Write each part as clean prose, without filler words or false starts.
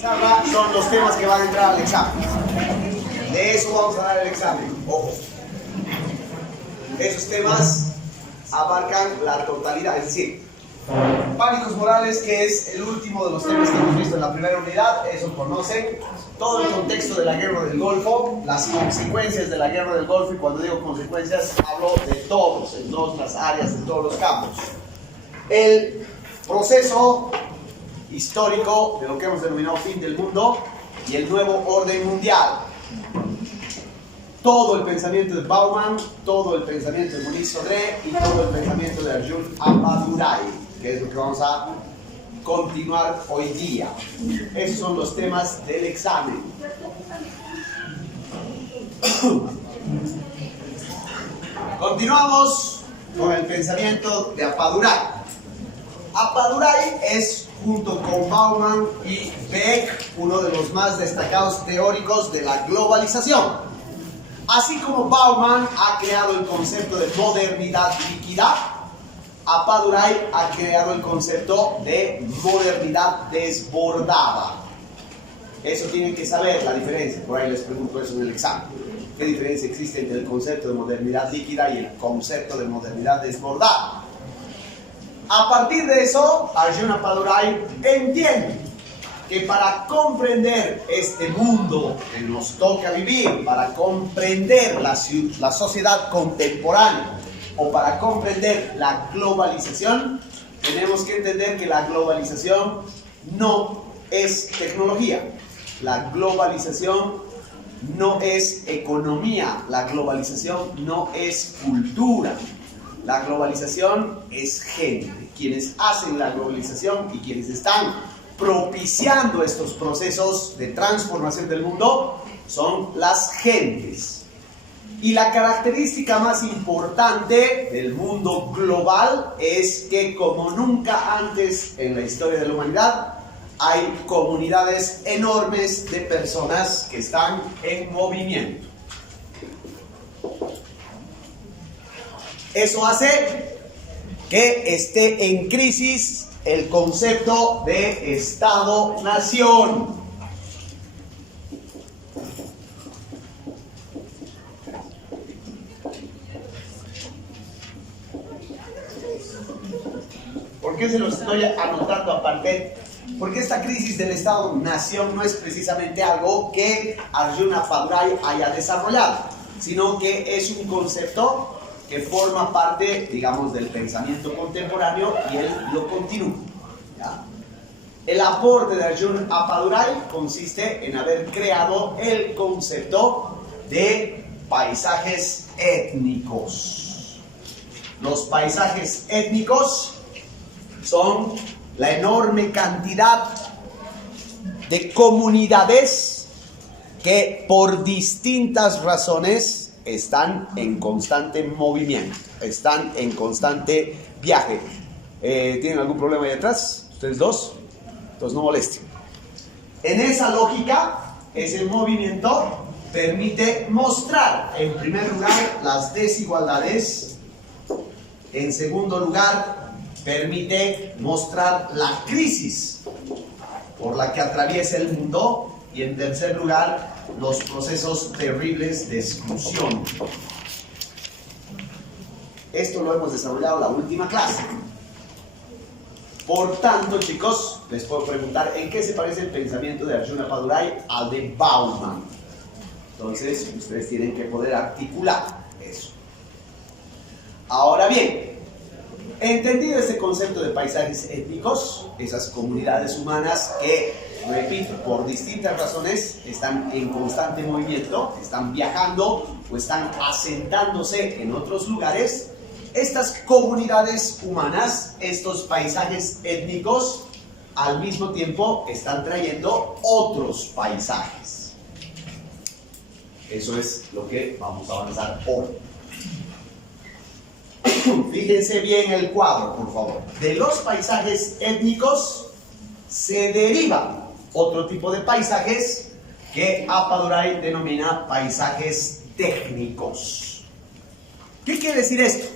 pizarra son los temas que van a entrar al examen. De eso vamos a dar el examen. Ojo. Esos temas abarcan la totalidad, es decir, pánicos morales, que es el último de los temas que hemos visto en la primera unidad, eso conocen, todo el contexto de la guerra del Golfo, las consecuencias de la guerra del Golfo, y cuando digo consecuencias hablo de todos, en todas las áreas, en todos los campos. El proceso histórico de lo que hemos denominado fin del mundo y el nuevo orden mundial. Todo el pensamiento de Bauman, todo el pensamiento de Maurice Sodré y todo el pensamiento de Arjun Appadurai, que es lo que vamos a continuar hoy día. Esos son los temas del examen. Continuamos con el pensamiento de Appadurai. Appadurai es, junto con Bauman y Beck, uno de los más destacados teóricos de la globalización. Así como Bauman ha creado el concepto de modernidad líquida, Appadurai ha creado el concepto de modernidad desbordada. Eso tienen que saber la diferencia, por ahí les pregunto eso en el examen. ¿Qué diferencia existe entre el concepto de modernidad líquida y el concepto de modernidad desbordada? A partir de eso, Arjun Appadurai entiende que para comprender este mundo que nos toca vivir, para comprender la sociedad contemporánea o para comprender la globalización, tenemos que entender que la globalización no es tecnología, la globalización no es economía, la globalización no es cultura, la globalización es gente. Quienes hacen la globalización y quienes están propiciando estos procesos de transformación del mundo son las gentes. Y la característica más importante del mundo global es que, como nunca antes en la historia de la humanidad, hay comunidades enormes de personas que están en movimiento. Eso hace que esté en crisis el concepto de Estado-nación. ¿Por qué se los estoy anotando aparte? Porque esta crisis del Estado-nación no es precisamente algo que Arjun Appadurai haya desarrollado, sino que es un concepto que forma parte, digamos, del pensamiento contemporáneo y él lo continúa, ¿ya? El aporte de Arjun Appadurai consiste en haber creado el concepto de paisajes étnicos. Los paisajes étnicos son la enorme cantidad de comunidades que por distintas razones están en constante movimiento, están en constante viaje. ¿Tienen algún problema ahí atrás? ¿Ustedes dos? Entonces no molesten. En esa lógica, ese movimiento permite mostrar, en primer lugar, las desigualdades. En segundo lugar, permite mostrar la crisis por la que atraviesa el mundo. Y en tercer lugar, los procesos terribles de exclusión. Esto lo hemos desarrollado en la última clase. Por tanto, chicos, les puedo preguntar en qué se parece el pensamiento de Arjun Appadurai al de Bauman. Entonces, ustedes tienen que poder articular eso. Ahora bien, entendido este concepto de paisajes étnicos, esas comunidades humanas que, repito, por distintas razones están en constante movimiento, están viajando o están asentándose en otros lugares, estas comunidades humanas, estos paisajes étnicos, al mismo tiempo están trayendo otros paisajes. Eso es lo que vamos a avanzar hoy. Fíjense bien el cuadro, por favor. De los paisajes étnicos se deriva otro tipo de paisajes que Appadurai denomina paisajes técnicos. ¿Qué quiere decir esto?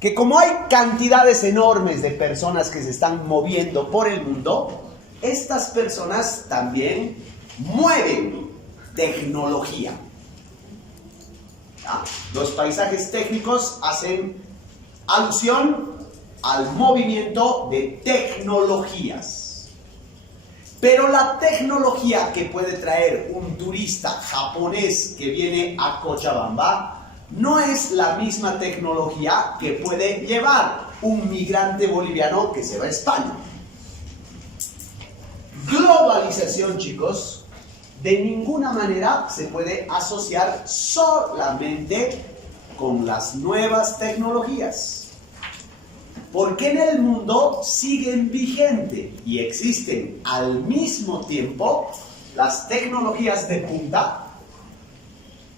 Que como hay cantidades enormes de personas que se están moviendo por el mundo, estas personas también mueven tecnología. Los paisajes técnicos hacen alusión al movimiento de tecnologías. Pero la tecnología que puede traer un turista japonés que viene a Cochabamba no es la misma tecnología que puede llevar un migrante boliviano que se va a España. Globalización, chicos, de ninguna manera se puede asociar solamente con las nuevas tecnologías. Porque en el mundo siguen vigentes y existen al mismo tiempo las tecnologías de punta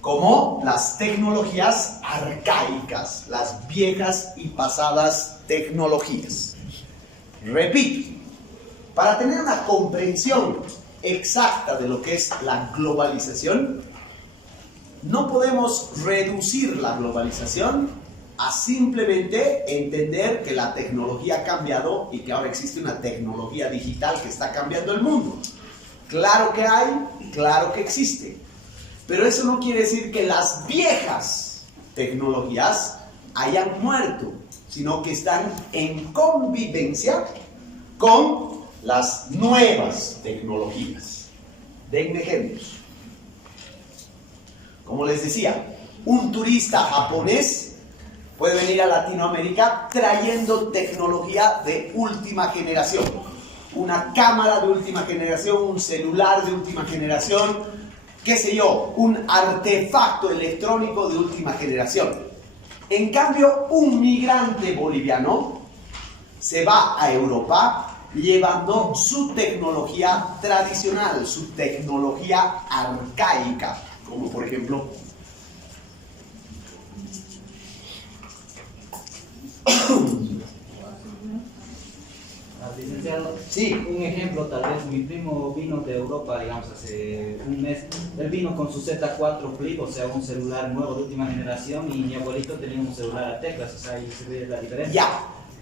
como las tecnologías arcaicas, las viejas y pasadas tecnologías. Repito, para tener una comprensión exacta de lo que es la globalización, no podemos reducir la globalización a simplemente entender que la tecnología ha cambiado y que ahora existe una tecnología digital que está cambiando el mundo. Claro que hay, claro que existe, pero eso no quiere decir que las viejas tecnologías hayan muerto, sino que están en convivencia con las nuevas tecnologías. Denme ejemplos. Como les decía, un turista japonés puede venir a Latinoamérica trayendo tecnología de última generación. Una cámara de última generación, un celular de última generación, qué sé yo, un artefacto electrónico de última generación. En cambio, un migrante boliviano se va a Europa llevando su tecnología tradicional, su tecnología arcaica, como por ejemplo licenciado, sí. Un ejemplo, tal vez mi primo vino de Europa, digamos, hace un mes. Él vino con su Z4 Flip, o sea, un celular nuevo de última generación, y mi abuelito tenía un celular a teclas, o sea, ahí se ve la diferencia. Ya,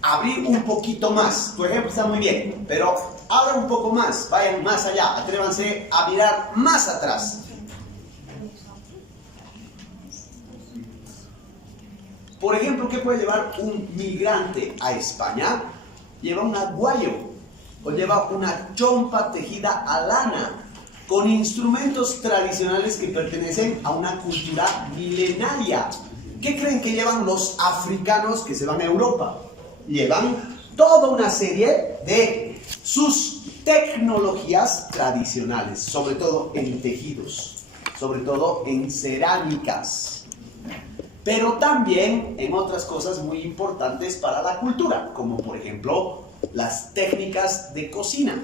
abrir un poquito más. Tu ejemplo está muy bien, pero abran un poco más, vayan más allá, atrévanse a mirar más atrás. Por ejemplo, ¿qué puede llevar un migrante a España? Lleva un aguayo o lleva una chompa tejida a lana con instrumentos tradicionales que pertenecen a una cultura milenaria. ¿Qué creen que llevan los africanos que se van a Europa? Llevan toda una serie de sus tecnologías tradicionales, sobre todo en tejidos, sobre todo en cerámicas, pero también en otras cosas muy importantes para la cultura, como por ejemplo las técnicas de cocina.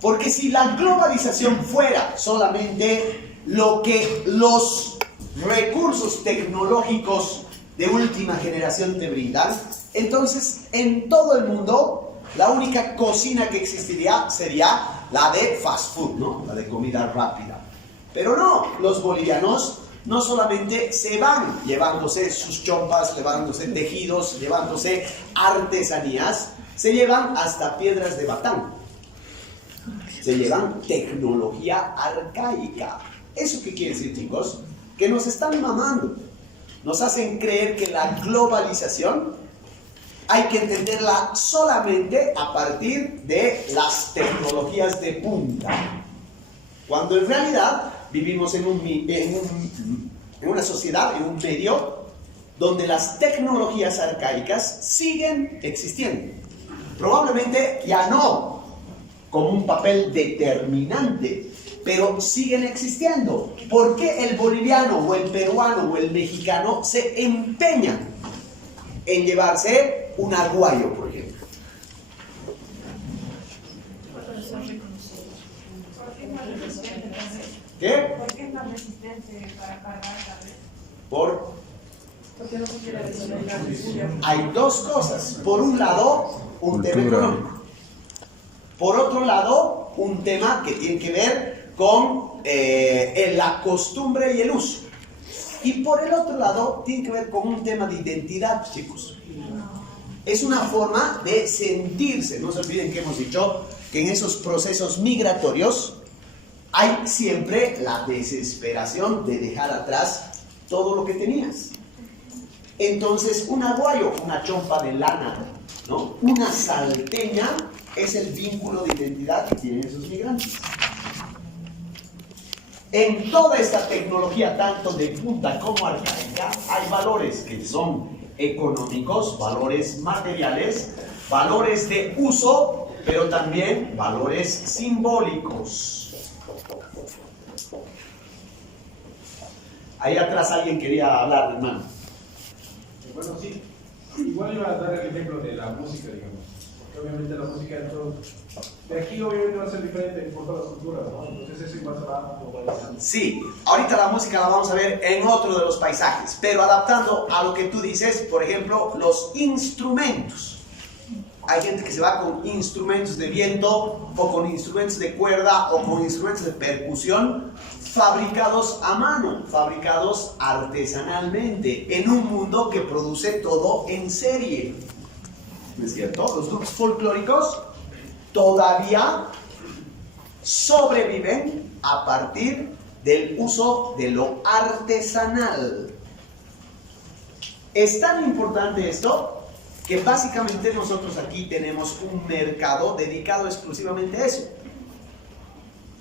Porque si la globalización fuera solamente lo que los recursos tecnológicos de última generación te brindan, entonces en todo el mundo la única cocina que existiría sería la de fast food, ¿no? La de comida rápida. Pero no, los bolivianos no solamente se van llevándose sus chompas, llevándose tejidos, llevándose artesanías, se llevan hasta piedras de batán. Se llevan tecnología arcaica. ¿Eso qué quiere decir, chicos? Que nos están mamando. Nos hacen creer que la globalización hay que entenderla solamente a partir de las tecnologías de punta. Cuando en realidad vivimos en una sociedad, en un medio, donde las tecnologías arcaicas siguen existiendo. Probablemente ya no como un papel determinante, pero siguen existiendo. ¿Por qué el boliviano o el peruano o el mexicano se empeñan en llevarse un aguayo, por ejemplo? ¿Qué? ¿Por qué es más resistente para cargar tal vez? Porque no se quiere desarrollar. Hay dos cosas. Por un lado, un tema económico. Por otro lado, un tema que tiene que ver con la costumbre y el uso. Y por el otro lado, tiene que ver con un tema de identidad, chicos. es una forma de sentirse. No se olviden que hemos dicho que en esos procesos migratorios hay siempre la desesperación de dejar atrás todo lo que tenías. Entonces, un aguayo, una chompa de lana, ¿no? Una salteña es el vínculo de identidad que tienen esos migrantes. En toda esta tecnología, tanto de punta como arcaica, hay valores que son económicos, valores materiales, valores de uso, pero también valores simbólicos. Ahí atrás alguien quería hablar, hermano. Bueno, sí, igual iba a dar el ejemplo de la música, digamos. Porque obviamente la música de aquí obviamente va a ser diferente por todas las culturas, ¿no? Entonces eso igual se va globalizando. Sí, ahorita la música la vamos a ver en otro de los paisajes, pero adaptando a lo que tú dices, por ejemplo, los instrumentos. Hay gente que se va con instrumentos de viento, o con instrumentos de cuerda, o con instrumentos de percusión, fabricados a mano, fabricados artesanalmente, en un mundo que produce todo en serie. ¿No es cierto? Los grupos folclóricos todavía sobreviven a partir del uso de lo artesanal. Es tan importante esto que básicamente nosotros aquí tenemos un mercado dedicado exclusivamente a eso.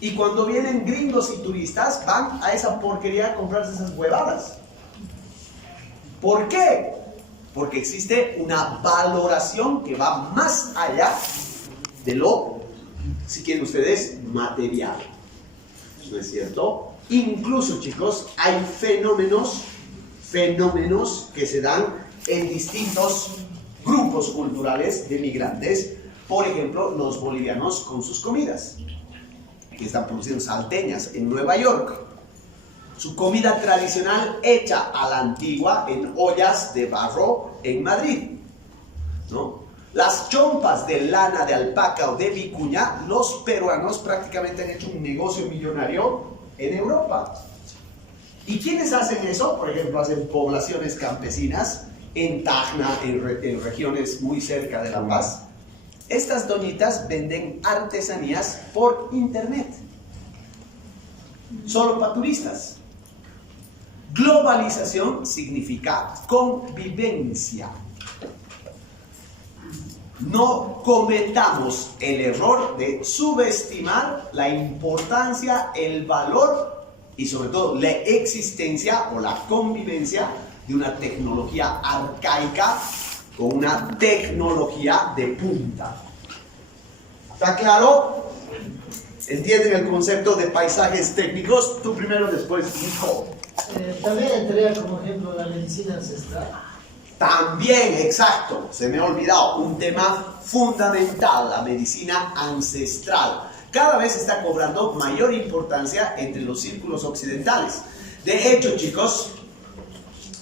Y cuando vienen gringos y turistas, van a esa porquería a comprarse esas huevadas. ¿Por qué? Porque existe una valoración que va más allá de lo, si quieren ustedes, material. ¿No es cierto? Incluso, chicos, hay fenómenos que se dan en distintos grupos culturales de migrantes. Por ejemplo, los bolivianos con sus comidas, que están produciendo salteñas en Nueva York. Su comida tradicional hecha a la antigua en ollas de barro en Madrid, ¿no? Las chompas de lana de alpaca o de vicuña, los peruanos prácticamente han hecho un negocio millonario en Europa. ¿Y quiénes hacen eso? Por ejemplo, hacen poblaciones campesinas en Tacna, en regiones muy cerca de La Paz. Estas doñitas venden artesanías por internet, solo para turistas. Globalización significa convivencia. No cometamos el error de subestimar la importancia, el valor y sobre todo la existencia o la convivencia de una tecnología arcaica con una tecnología de punta. ¿Está claro? ¿Entienden el concepto de paisajes técnicos? Tú primero, después Nico. También entraría como ejemplo la medicina ancestral. También, exacto, se me ha olvidado, un tema fundamental, la medicina ancestral. Cada vez está cobrando mayor importancia entre los círculos occidentales. De hecho, chicos,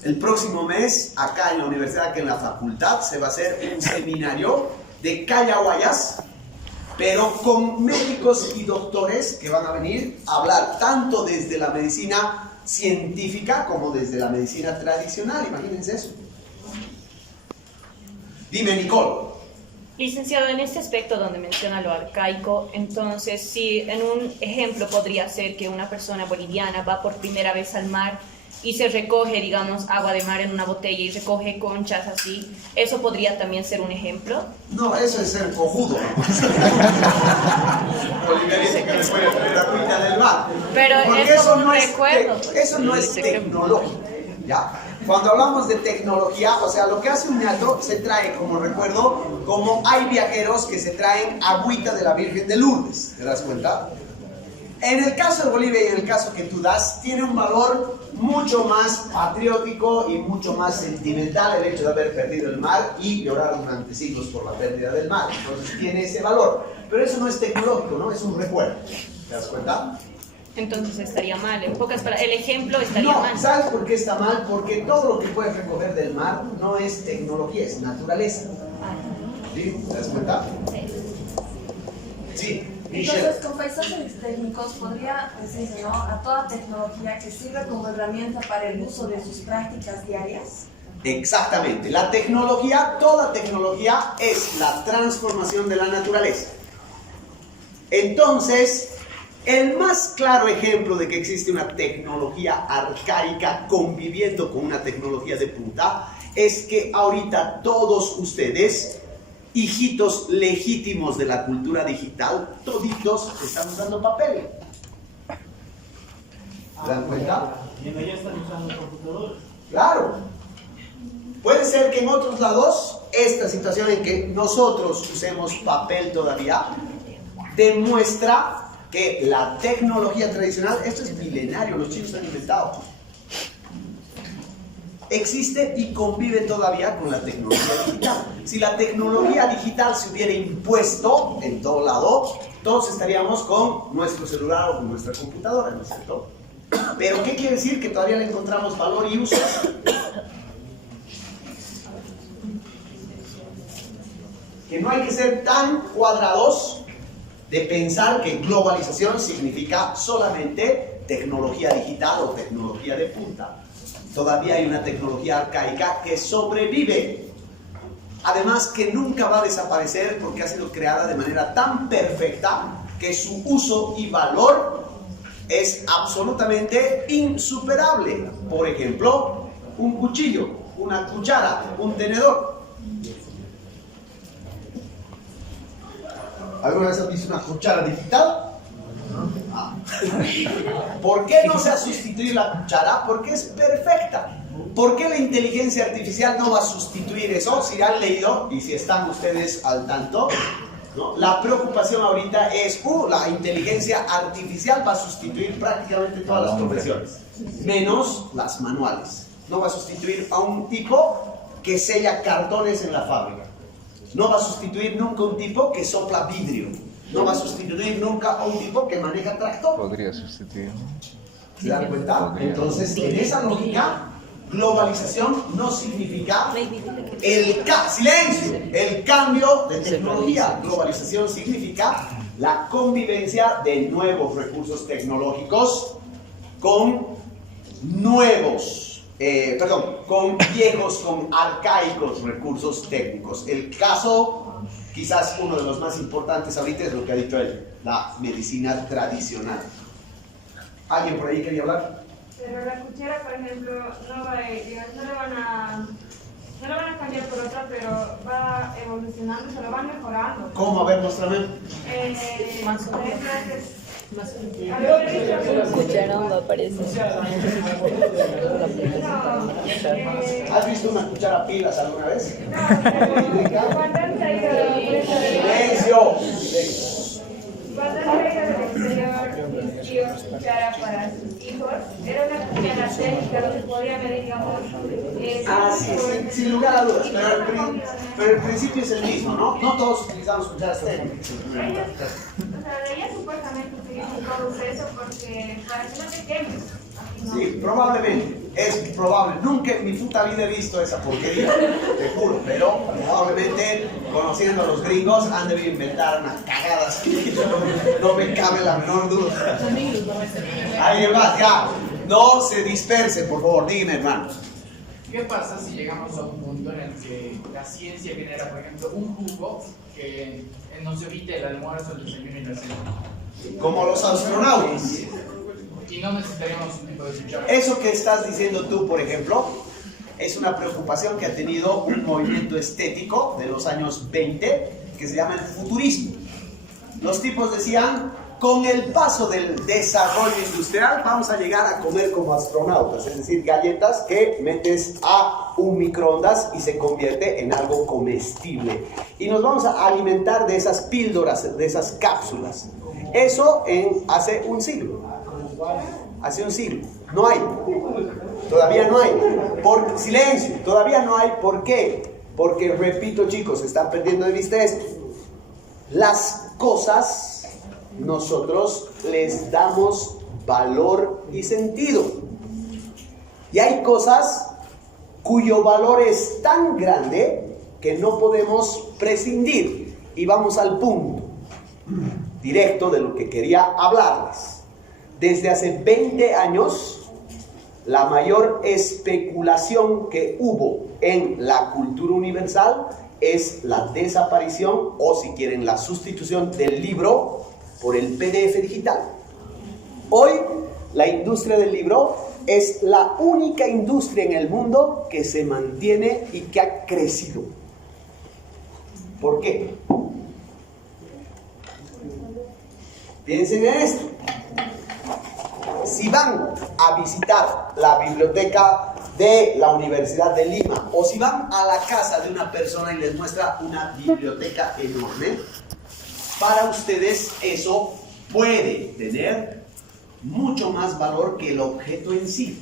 el próximo mes, acá en la universidad, acá en la facultad, se va a hacer un seminario de callahuayas, pero con médicos y doctores que van a venir a hablar tanto desde la medicina científica como desde la medicina tradicional. Imagínense eso. Dime, Nicole. Licenciado, en este aspecto donde menciona lo arcaico, entonces, sí, en un ejemplo podría ser que una persona boliviana va por primera vez al mar y se recoge, digamos, agua de mar en una botella y recoge conchas así, ¿eso podría también ser un ejemplo? No, eso es ser cojudo. Bolivia dice que les puede traer agüita del mar. Pero porque es como un no es recuerdo. eso no es tecnológico, ¿ya? Cuando hablamos de tecnología, o sea, lo que hace un ñato se trae como recuerdo, como hay viajeros que se traen agüita de la Virgen de Lourdes, ¿te das cuenta? En el caso de Bolivia y en el caso que tú das, tiene un valor mucho más patriótico y mucho más sentimental el hecho de haber perdido el mar y llorar durante siglos por la pérdida del mar. Entonces tiene ese valor. Pero eso no es tecnológico, ¿no? Es un recuerdo. ¿Te das cuenta? Entonces estaría mal. En pocas palabras, el ejemplo estaría No, mal. ¿sabes por qué está mal? Porque todo lo que puedes recoger del mar no es tecnología, es naturaleza. ¿Sí? ¿Te das cuenta? Sí. Entonces, con paisajes técnicos podría decirse, ¿no?, a toda tecnología que sirve como herramienta para el uso de sus prácticas diarias. Exactamente. La tecnología, toda tecnología es la transformación de la naturaleza. Entonces, el más claro ejemplo de que existe una tecnología arcaica conviviendo con una tecnología de punta es que ahorita todos ustedes, hijitos legítimos de la cultura digital, toditos están usando papel. ¿Se dan cuenta? Y ya están usando computadores. Claro. Puede ser que en otros lados esta situación en que nosotros usemos papel todavía demuestra que la tecnología tradicional, esto es milenario, los chinos han inventado, existe y convive todavía con la tecnología digital. Si la tecnología digital se hubiera impuesto en todo lado, todos estaríamos con nuestro celular o con nuestra computadora, ¿no es cierto? Pero ¿qué quiere decir? Que todavía le encontramos valor y uso. Que no hay que ser tan cuadrados de pensar que globalización significa solamente tecnología digital o tecnología de punta. Todavía hay una tecnología arcaica que sobrevive. Además que nunca va a desaparecer porque ha sido creada de manera tan perfecta que su uso y valor es absolutamente insuperable. Por ejemplo, un cuchillo, una cuchara, un tenedor. ¿Alguna vez has visto una cuchara digital? Ah. ¿Por qué no se ha sustituido la cuchara? Porque es perfecta. ¿Por qué la inteligencia artificial no va a sustituir eso? Si han leído y si están ustedes al tanto, ¿no? La preocupación ahorita es, la inteligencia artificial va a sustituir prácticamente todas las profesiones, menos las manuales. No va a sustituir a un tipo que sella cartones en la fábrica. No va a sustituir nunca un tipo que sopla vidrio. No va a sustituir nunca a un tipo que maneja tractor. Podría sustituir. ¿Se dan cuenta? Entonces, en esa lógica, globalización no significa el cambio de tecnología. Globalización significa la convivencia de nuevos recursos tecnológicos con con viejos, con arcaicos recursos técnicos. El caso, quizás uno de los más importantes ahorita es lo que ha dicho él, la medicina tradicional. ¿Alguien por ahí quería hablar? Pero la cuchara, por ejemplo, no la van a cambiar por otra, pero va evolucionando, se lo van mejorando. ¿Cómo? A ver, muéstrame. Cucharón va a aparecer. ¿Has visto una cuchara pilas alguna vez? Cuando han traído ¡Silencio! Cuando han traído del exterior tío cuchara para sus hijos, era una cuchara técnica donde podía medir, digamos, sí, sin lugar a dudas, pero el principio es el mismo, ¿no? No todos utilizamos cucharas técnicas. Ella supuestamente utiliza todo eso porque para que no te quemes. Sí, probablemente, es probable. Nunca en mi puta vida he visto esa porquería, te juro, pero probablemente, conociendo a los gringos, han debido inventar unas cagadas que no me cabe la menor duda. Alguien más, ya, no se disperse, por favor, dígame, hermano. ¿Qué pasa si llegamos a un punto en el que la ciencia genera, por ejemplo, un jugo que nos evite el almuerzo, el desayuno y la cena? Como los astronautas. Y no necesitaríamos un tipo de cuchara. Eso que estás diciendo tú, por ejemplo, es una preocupación que ha tenido un movimiento estético de los años 20 que se llama el futurismo. Los tipos decían, con el paso del desarrollo industrial vamos a llegar a comer como astronautas, es decir, galletas que metes a un microondas y se convierte en algo comestible. Y nos vamos a alimentar de esas píldoras, de esas cápsulas. Eso hace un siglo. Hace un siglo. No hay. Todavía no hay. Por silencio. Todavía no hay. ¿Por qué? Porque, repito, chicos, están perdiendo de vista esto. Las cosas, nosotros les damos valor y sentido. Y hay cosas cuyo valor es tan grande que no podemos prescindir. Y vamos al punto directo de lo que quería hablarles. Desde hace 20 años, la mayor especulación que hubo en la cultura universal es la desaparición, o si quieren, la sustitución del libro por el PDF digital. Hoy, la industria del libro es la única industria en el mundo que se mantiene y que ha crecido. ¿Por qué? Piensen en esto. Si van a visitar la biblioteca de la Universidad de Lima, o si van a la casa de una persona y les muestra una biblioteca enorme, para ustedes eso puede tener mucho más valor que el objeto en sí.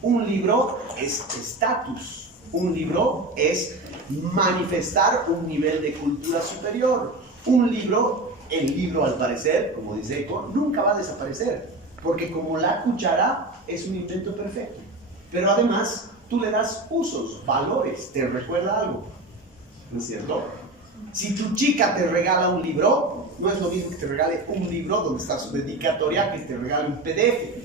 Un libro es estatus, un libro es manifestar un nivel de cultura superior. El libro al parecer, como dice Eco, nunca va a desaparecer, porque como la cuchara es un invento perfecto. Pero además, tú le das usos, valores, te recuerda algo, ¿no es cierto? Si tu chica te regala un libro, no es lo mismo que te regale un libro donde está su dedicatoria que te regale un PDF.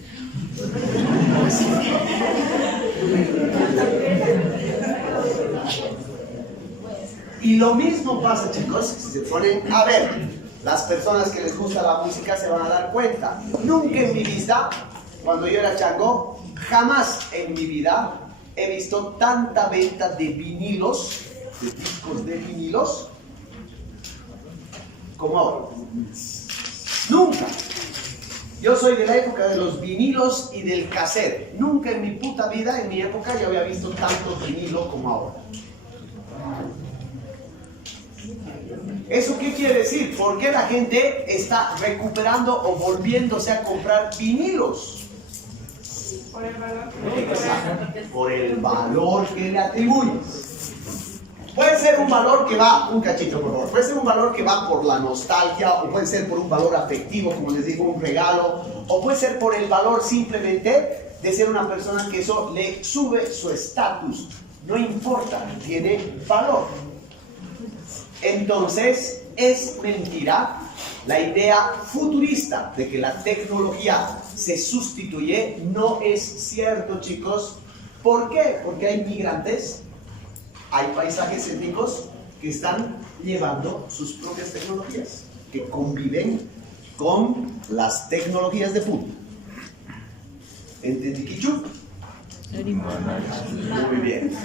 Y lo mismo pasa, chicos, si se ponen a ver. Las personas que les gusta la música se van a dar cuenta. Nunca en mi vida, cuando yo era chango, jamás en mi vida he visto tanta venta de vinilos, de discos de vinilos, como ahora. Nunca. Yo soy de la época de los vinilos y del cassette. Nunca en mi puta vida, en mi época, yo había visto tanto vinilo como ahora. ¿Eso qué quiere decir? ¿Por qué la gente está recuperando o volviéndose a comprar vinilos? Por el valor. Exacto. Por el valor que le atribuyes. Puede ser un valor que va, un cachito por favor, puede ser un valor que va por la nostalgia, o puede ser por un valor afectivo, como les digo, un regalo, o puede ser por el valor simplemente de ser una persona que eso le sube su estatus. No importa, tiene valor. Entonces, es mentira la idea futurista de que la tecnología se sustituye. No es cierto, chicos. ¿Por qué? Porque hay migrantes, hay paisajes étnicos que están llevando sus propias tecnologías, que conviven con las tecnologías de punta. ¿Entendí, Kichu? Muy bien.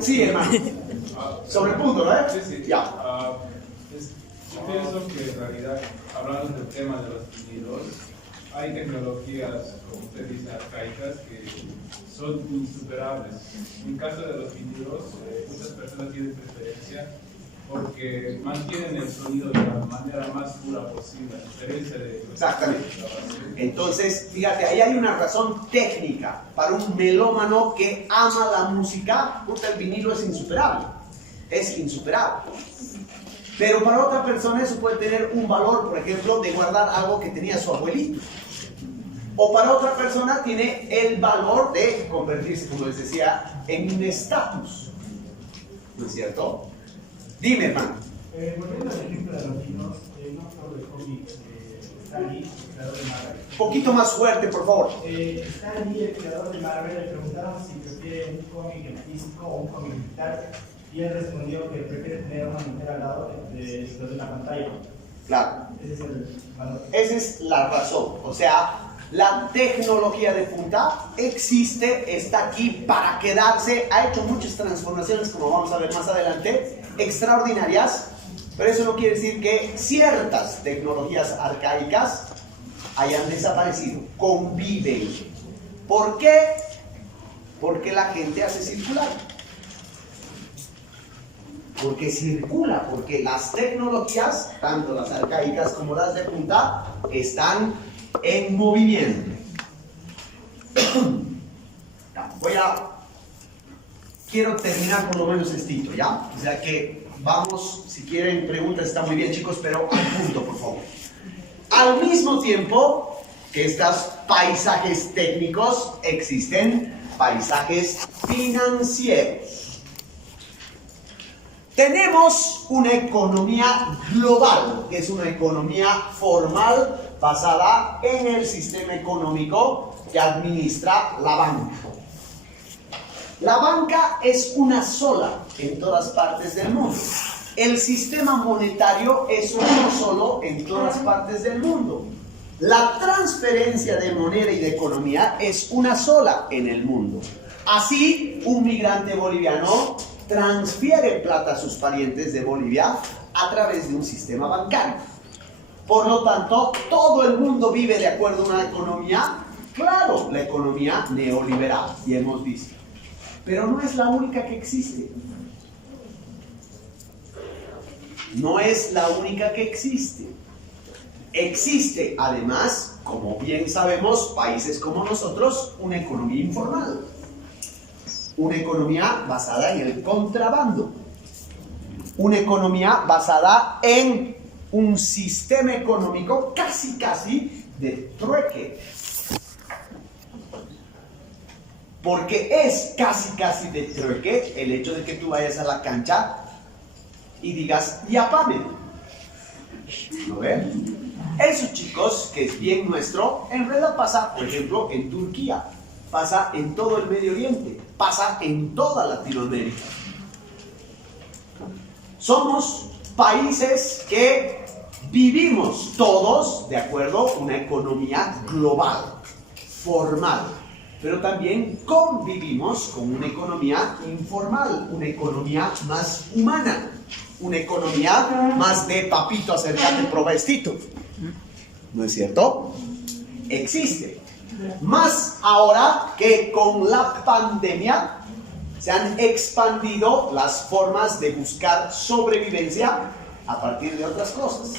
Sí, hermano. Sobre el punto, ¿no? Sí, sí. Ya. Yo pienso que en realidad, hablando del tema de los vinilos, hay tecnologías, como usted dice, arcaicas, que son insuperables. En el caso de los vinilos, muchas personas tienen preferencia porque mantienen el sonido de la manera más pura posible, a diferencia de... Exactamente. Entonces, fíjate, ahí hay una razón técnica para un melómano que ama la música. El vinilo es insuperable. Es insuperable. Pero para otra persona eso puede tener un valor, por ejemplo, de guardar algo que tenía su abuelito. O para otra persona tiene el valor de convertirse, como les decía, en un estatus. ¿No es cierto? Dime, hermano. Volviendo al ejemplo de los vinos, un autor de cómics, Stan Lee, el creador de Marvel. Poquito más fuerte, por favor. Stan Lee, el creador de Marvel, le preguntaron si prefiere un cómic en físico o un cómic digital. Y él respondió que prefiere tener una mujer al lado de una pantalla. Claro. Ese es el valor. Esa es la razón. O sea, la tecnología de punta existe, está aquí para quedarse. Ha hecho muchas transformaciones, como vamos a ver más adelante, extraordinarias. Pero eso no quiere decir que ciertas tecnologías arcaicas hayan desaparecido. Conviven. ¿Por qué? Porque la gente hace circular. Porque circula, porque las tecnologías, tanto las arcaicas como las de punta, están en movimiento. Quiero terminar por lo menos estito, ¿ya? O sea que vamos, si quieren preguntas, está muy bien, chicos, pero al punto, por favor. Al mismo tiempo que estos paisajes técnicos, existen paisajes financieros. Tenemos una economía global, que es una economía formal basada en el sistema económico que administra la banca. La banca es una sola en todas partes del mundo. El sistema monetario es uno solo en todas partes del mundo. La transferencia de moneda y de economía es una sola en el mundo. Así, un migrante boliviano transfiere plata a sus parientes de Bolivia a través de un sistema bancario. Por lo tanto, todo el mundo vive de acuerdo a una economía, claro, la economía neoliberal, y hemos visto. Pero no es la única que existe. No es la única que existe. Existe, además, como bien sabemos, países como nosotros, una economía informal. Una economía basada en el contrabando. Una economía basada en un sistema económico casi de trueque. Porque es casi de trueque el hecho de que tú vayas a la cancha y digas, ya pague. ¿No ven? Eso, chicos, que es bien nuestro, en realidad pasa, por ejemplo, en Turquía, pasa en todo el Medio Oriente, pasa en toda Latinoamérica. Somos países que vivimos todos, de acuerdo, una economía global, formal, pero también convivimos con una economía informal, una economía más humana, una economía más de papito, acércate, prueba estito. ¿No es cierto? Existe. Más ahora que con la pandemia se han expandido las formas de buscar sobrevivencia a partir de otras cosas.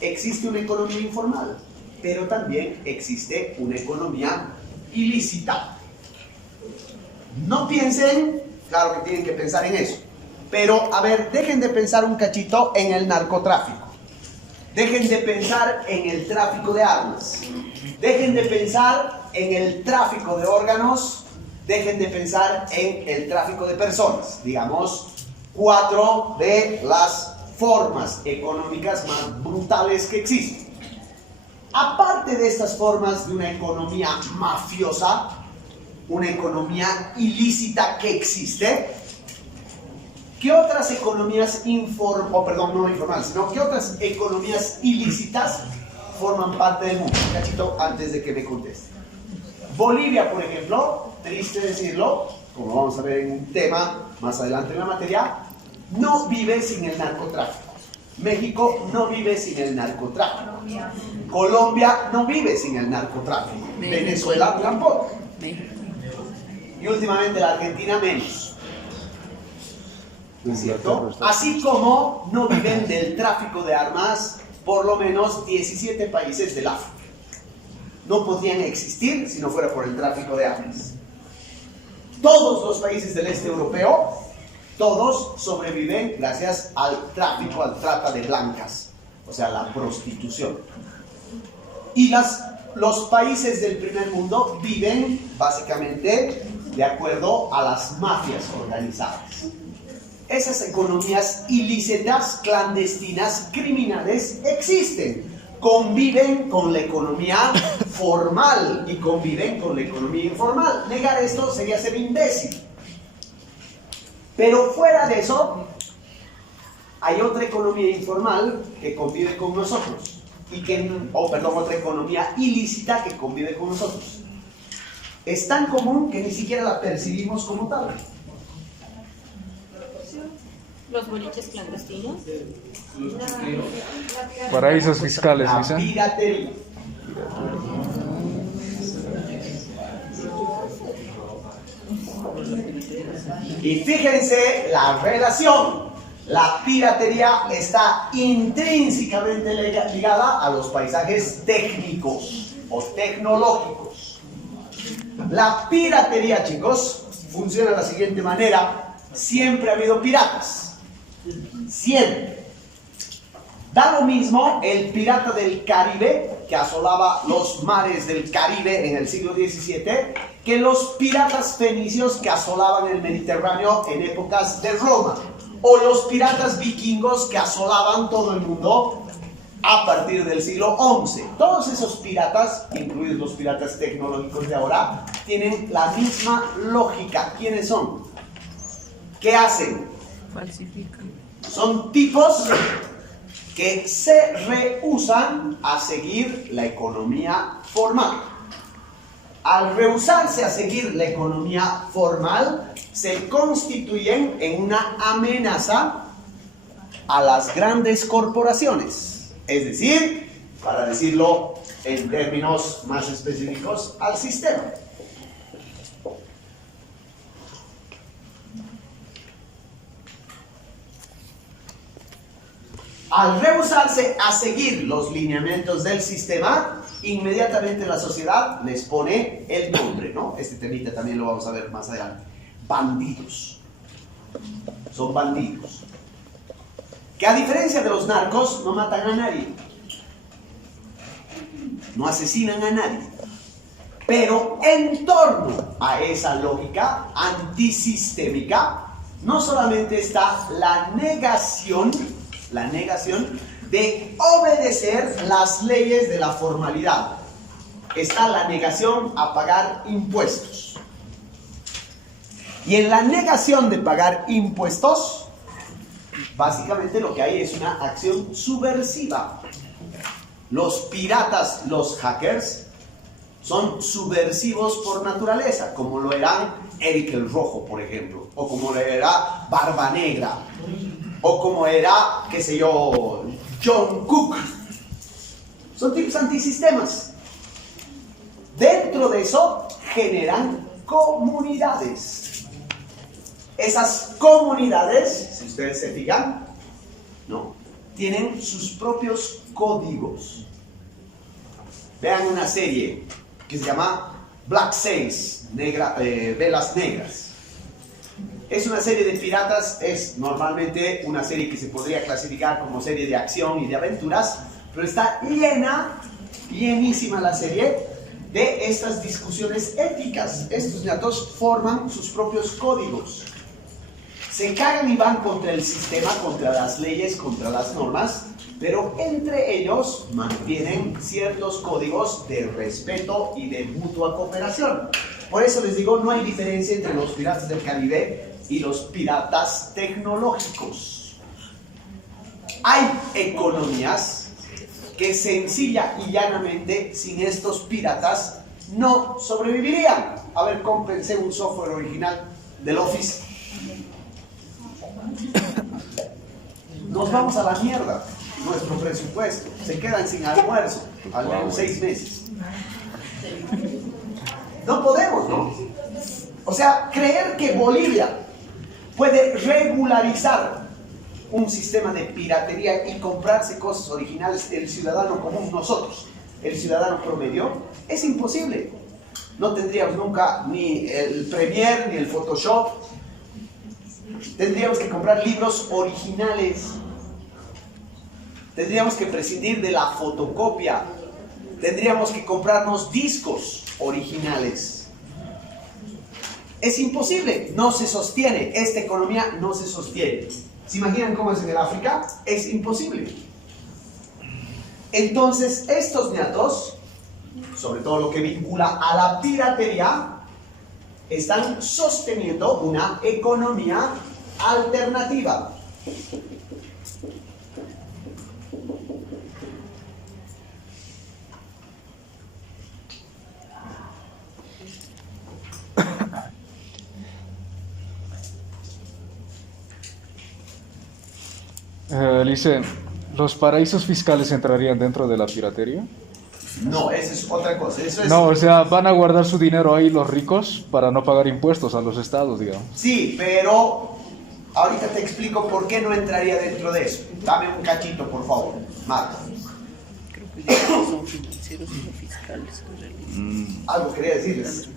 Existe una economía informal, pero también existe una economía ilícita. No piensen, claro que tienen que pensar en eso, pero a ver, dejen de pensar un cachito en el narcotráfico. Dejen de pensar en el tráfico de armas. Dejen de pensar en el tráfico de órganos. Dejen de pensar en el tráfico de personas. Digamos, 4 de las formas económicas más brutales que existen. Aparte de estas formas de una economía mafiosa, una economía ilícita que existe, ¿qué otras economías ¿qué otras economías ilícitas forman parte del mundo? Cachito, antes de que me conteste. Bolivia, por ejemplo, triste decirlo, como vamos a ver en un tema más adelante en la materia, no vive sin el narcotráfico. México no vive sin el narcotráfico. Colombia no vive sin el narcotráfico. Venezuela tampoco. Y últimamente la Argentina menos. ¿No es cierto? Así como no viven del tráfico de armas por lo menos 17 países del África. No podrían existir si no fuera por el tráfico de armas. Todos los países del este europeo, todos sobreviven gracias al tráfico, al trata de blancas, o sea, la prostitución. Y los países del primer mundo viven básicamente de acuerdo a las mafias organizadas. Esas economías ilícitas, clandestinas, criminales existen. Conviven con la economía formal y conviven con la economía informal. Negar esto sería ser imbécil. Pero fuera de eso, hay otra economía informal que convive con nosotros. Otra economía ilícita que convive con nosotros. Es tan común que ni siquiera la percibimos como tal. Los boliches clandestinos. Paraísos fiscales, La dicen. piratería. Y fíjense la relación. La piratería está intrínsecamente ligada a los paisajes técnicos o tecnológicos. La piratería, chicos, funciona de la siguiente manera. Siempre ha habido piratas. Siempre. Da lo mismo el pirata del Caribe, que asolaba los mares del Caribe en el siglo XVII, que los piratas fenicios que asolaban el Mediterráneo en épocas de Roma, o los piratas vikingos que asolaban todo el mundo a partir del siglo XI. Todos esos piratas, incluidos los piratas tecnológicos de ahora, tienen la misma lógica. ¿Quiénes son? ¿Qué hacen? Falsifican. Son tipos que se rehúsan a seguir la economía formal. Al rehusarse a seguir la economía formal, se constituyen en una amenaza a las grandes corporaciones. Es decir, para decirlo en términos más específicos, al sistema. Al rehusarse a seguir los lineamientos del sistema, inmediatamente la sociedad les pone el nombre, ¿no? Este temita también lo vamos a ver más adelante. Bandidos. Son bandidos. Que a diferencia de los narcos, no matan a nadie. No asesinan a nadie. Pero en torno a esa lógica antisistémica, no solamente está la negación de obedecer las leyes de la formalidad. Está la negación a pagar impuestos. Y en la negación de pagar impuestos, básicamente lo que hay es una acción subversiva. Los piratas, los hackers, son subversivos por naturaleza, como lo eran Eric el Rojo, por ejemplo, o como lo era Barba Negra, o como era, qué sé yo, John Cook. Son tipos antisistemas. Dentro de eso generan comunidades. Esas comunidades, si ustedes se fijan, ¿no?, tienen sus propios códigos. Vean una serie que se llama Black Sails, Velas Negras. Es una serie de piratas, es normalmente una serie que se podría clasificar como serie de acción y de aventuras, pero está llenísima la serie de estas discusiones éticas. Estos gatos forman sus propios códigos. Se cagan y van contra el sistema, contra las leyes, contra las normas, pero entre ellos mantienen ciertos códigos de respeto y de mutua cooperación. Por eso les digo, no hay diferencia entre los piratas del Caribe y los piratas tecnológicos. Hay economías que sencilla y llanamente sin estos piratas no sobrevivirían. A ver, cómprense un software original del Office. Nos vamos a la mierda. Nuestro presupuesto. Se quedan sin almuerzo al menos 6 meses. No podemos, ¿no? O sea, creer que Bolivia puede regularizar un sistema de piratería y comprarse cosas originales del ciudadano común, nosotros, el ciudadano promedio, es imposible. No tendríamos nunca ni el Premiere ni el Photoshop. Tendríamos que comprar libros originales. Tendríamos que prescindir de la fotocopia. Tendríamos que comprarnos discos originales. Es imposible, no se sostiene. Esta economía no se sostiene. ¿Se imaginan cómo es en el África? Es imposible. Entonces, estos ñatos, sobre todo lo que vincula a la piratería, están sosteniendo una economía alternativa. Lice, ¿los paraísos fiscales entrarían dentro de la piratería? No, eso es otra cosa. Eso es... No, o sea, van a guardar su dinero ahí los ricos para no pagar impuestos a los estados, digamos. Sí, pero ahorita te explico por qué no entraría dentro de eso. Dame un cachito, por favor, Marco. Creo que ya no son financieros sino fiscales en realidad. Algo quería decirles.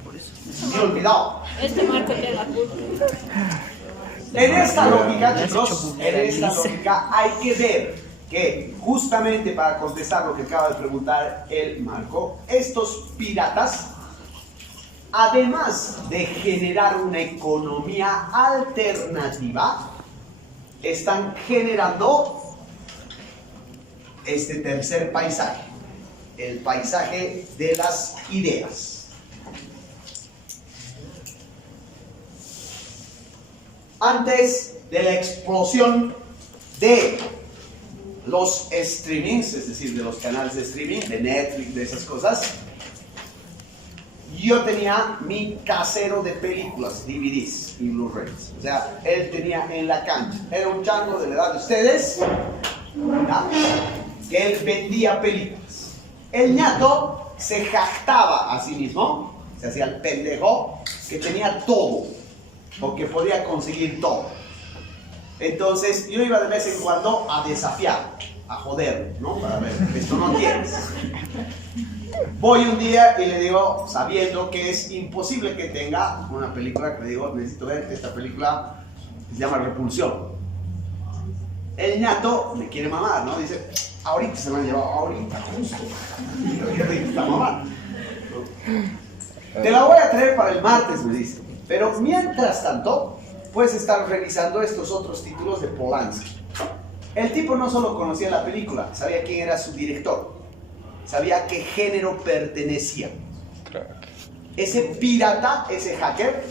Me he olvidado. Este Marco te la culpa. En esta lógica, chicos, en esta lógica hay que ver que justamente para contestar lo que acaba de preguntar el Marco, estos piratas, además de generar una economía alternativa, están generando este tercer paisaje, el paisaje de las ideas. Antes de la explosión de los streamings, es decir, de los canales de streaming, de Netflix, de esas cosas, yo tenía mi casero de películas, DVDs y Blu-rays. O sea, él tenía en la cancha. Era un chango de la edad de ustedes, ¿verdad? Que él vendía películas. El ñato se jactaba a sí mismo, se hacía el pendejo, que tenía todo, o que podía conseguir todo. Entonces yo iba de vez en cuando a desafiar, a joder, ¿no? Para ver, esto no tienes. Voy un día y le digo, sabiendo que es imposible que tenga una película, que le digo, necesito ver esta película, se llama Repulsión. El ñato me quiere mamar, ¿no? Dice, ahorita se me han llevado, ahorita, justo. Ahorita mamar. Te la voy a traer para el martes, me dice. Pero mientras tanto, puedes estar revisando estos otros títulos de Polanski. El tipo no solo conocía la película, sabía quién era su director, sabía a qué género pertenecía. Ese pirata, ese hacker,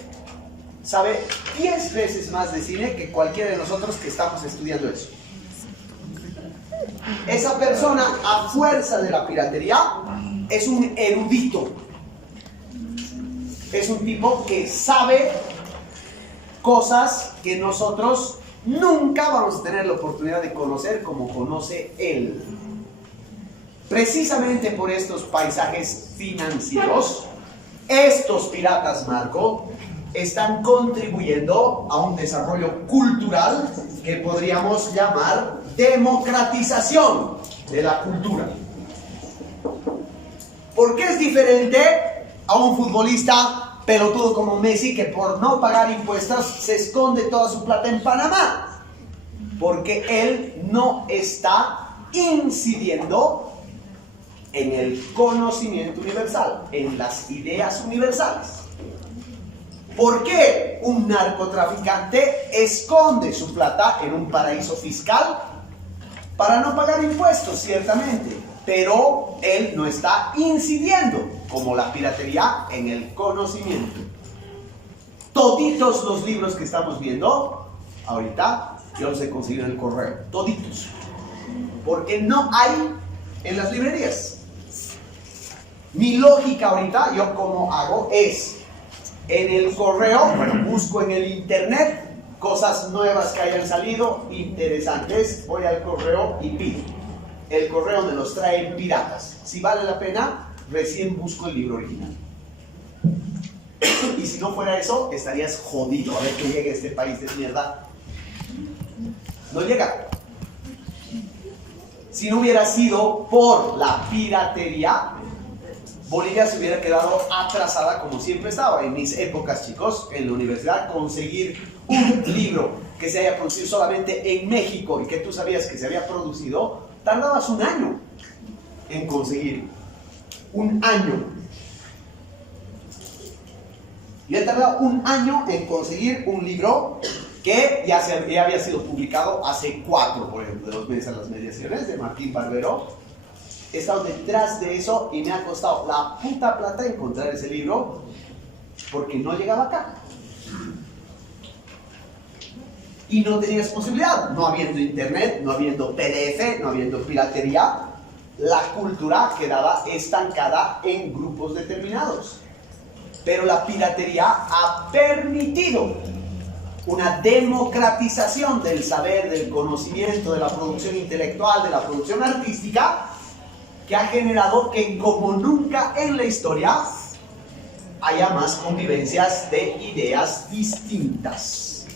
sabe 10 veces más de cine que cualquiera de nosotros que estamos estudiando eso. Esa persona, a fuerza de la piratería, es un erudito. Es un tipo que sabe cosas que nosotros nunca vamos a tener la oportunidad de conocer como conoce él. Precisamente por estos paisajes financieros, estos piratas, Marco, están contribuyendo a un desarrollo cultural que podríamos llamar democratización de la cultura. ¿Por qué es diferente a un futbolista pelotudo como Messi que por no pagar impuestos se esconde toda su plata en Panamá? Porque él no está incidiendo en el conocimiento universal, en las ideas universales. ¿Por qué un narcotraficante esconde su plata en un paraíso fiscal? Para no pagar impuestos, ciertamente, pero él no está incidiendo, como la piratería, en el conocimiento. Toditos los libros que estamos viendo ahorita, yo los he conseguido en el correo, toditos, porque no hay en las librerías. Mi lógica ahorita, yo como hago es, en el correo, bueno, busco en el internet cosas nuevas que hayan salido, interesantes, voy al correo y pido. El correo me los trae piratas. Si vale la pena, recién busco el libro original. Y si no fuera eso, estarías jodido a ver que llegue a este país de mierda. No llega. Si no hubiera sido por la piratería, Bolivia se hubiera quedado atrasada como siempre estaba. En mis épocas, chicos, en la universidad, conseguir un libro que se haya producido solamente en México y que tú sabías que se había producido, tardabas un año en conseguir. Un año. Yo he tardado un año en conseguir un libro que ya había sido publicado hace 4, por ejemplo, de Los meses a las mediaciones, de Martín Barbero. He estado detrás de eso y me ha costado la puta plata encontrar ese libro porque no llegaba acá. Y no tenías posibilidad, no habiendo internet, no habiendo PDF, no habiendo piratería, la cultura quedaba estancada en grupos determinados. Pero la piratería ha permitido una democratización del saber, del conocimiento, de la producción intelectual, de la producción artística, que ha generado que como nunca en la historia haya más convivencias de ideas distintas.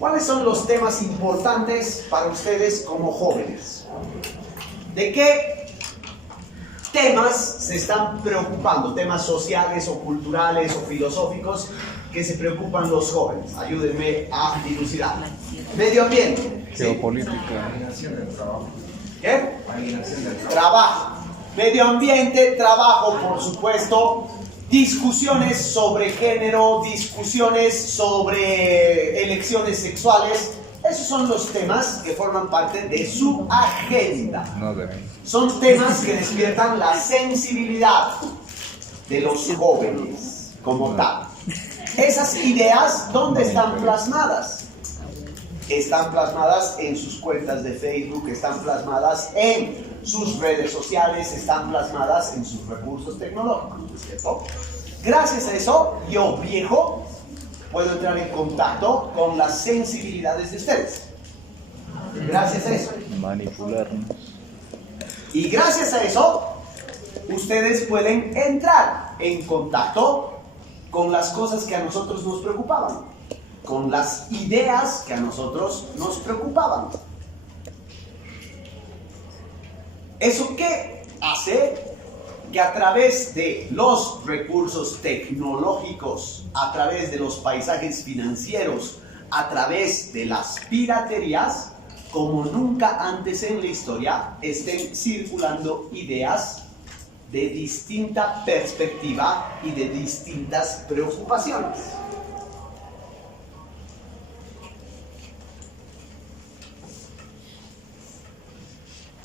¿Cuáles son los temas importantes para ustedes como jóvenes? ¿De qué temas se están preocupando? Temas sociales o culturales o filosóficos que se preocupan los jóvenes. Ayúdenme a dilucidar. Medio ambiente. Geopolítica. ¿Qué? Trabajo. Medio ambiente, trabajo, por supuesto. Discusiones sobre género, discusiones sobre elecciones sexuales. Esos son los temas que forman parte de su agenda. No deben. Son temas que despiertan la sensibilidad de los jóvenes como tal. Esas ideas, ¿dónde están plasmadas? Están plasmadas en sus cuentas de Facebook, están plasmadas en sus redes sociales, están plasmadas en sus recursos tecnológicos, ¿cierto? Gracias a eso, yo, viejo, puedo entrar en contacto con las sensibilidades de ustedes. Gracias a eso. Manipularnos. Y gracias a eso, ustedes pueden entrar en contacto con las cosas que a nosotros nos preocupaban, con las ideas que a nosotros nos preocupaban. ¿Eso qué hace? Que a través de los recursos tecnológicos, a través de los paisajes financieros, a través de las piraterías, como nunca antes en la historia, estén circulando ideas de distinta perspectiva y de distintas preocupaciones.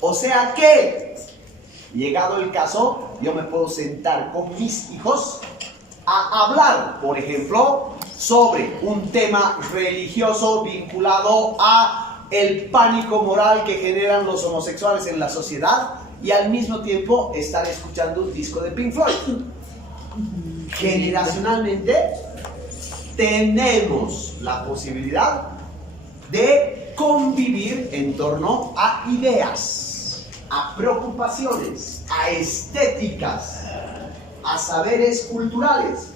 O sea que, llegado el caso, yo me puedo sentar con mis hijos a hablar, por ejemplo, sobre un tema religioso vinculado a el pánico moral que generan los homosexuales en la sociedad y al mismo tiempo estar escuchando un disco de Pink Floyd. Generacionalmente tenemos la posibilidad de convivir en torno a ideas, a preocupaciones, a estéticas, a saberes culturales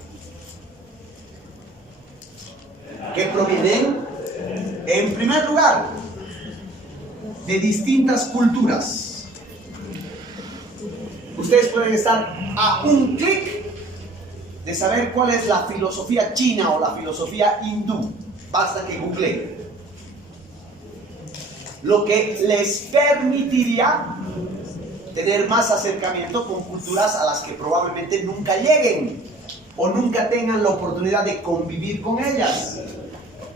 que provienen, en primer lugar, de distintas culturas. Ustedes pueden estar a un clic de saber cuál es la filosofía china o la filosofía hindú. Basta que googleen. Lo que les permitiría tener más acercamiento con culturas a las que probablemente nunca lleguen o nunca tengan la oportunidad de convivir con ellas.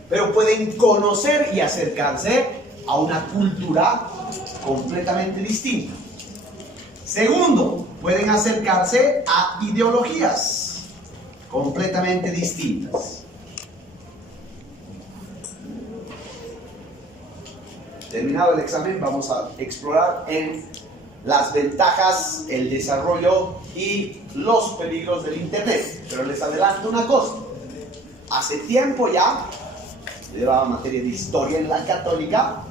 Pero pueden conocer y acercarse a una cultura completamente distinta. Segundo, pueden acercarse a ideologías completamente distintas. Terminado el examen, vamos a explorar en las ventajas, el desarrollo y los peligros del Internet. Pero les adelanto una cosa. Hace tiempo ya, llevaba materia de historia en la católica,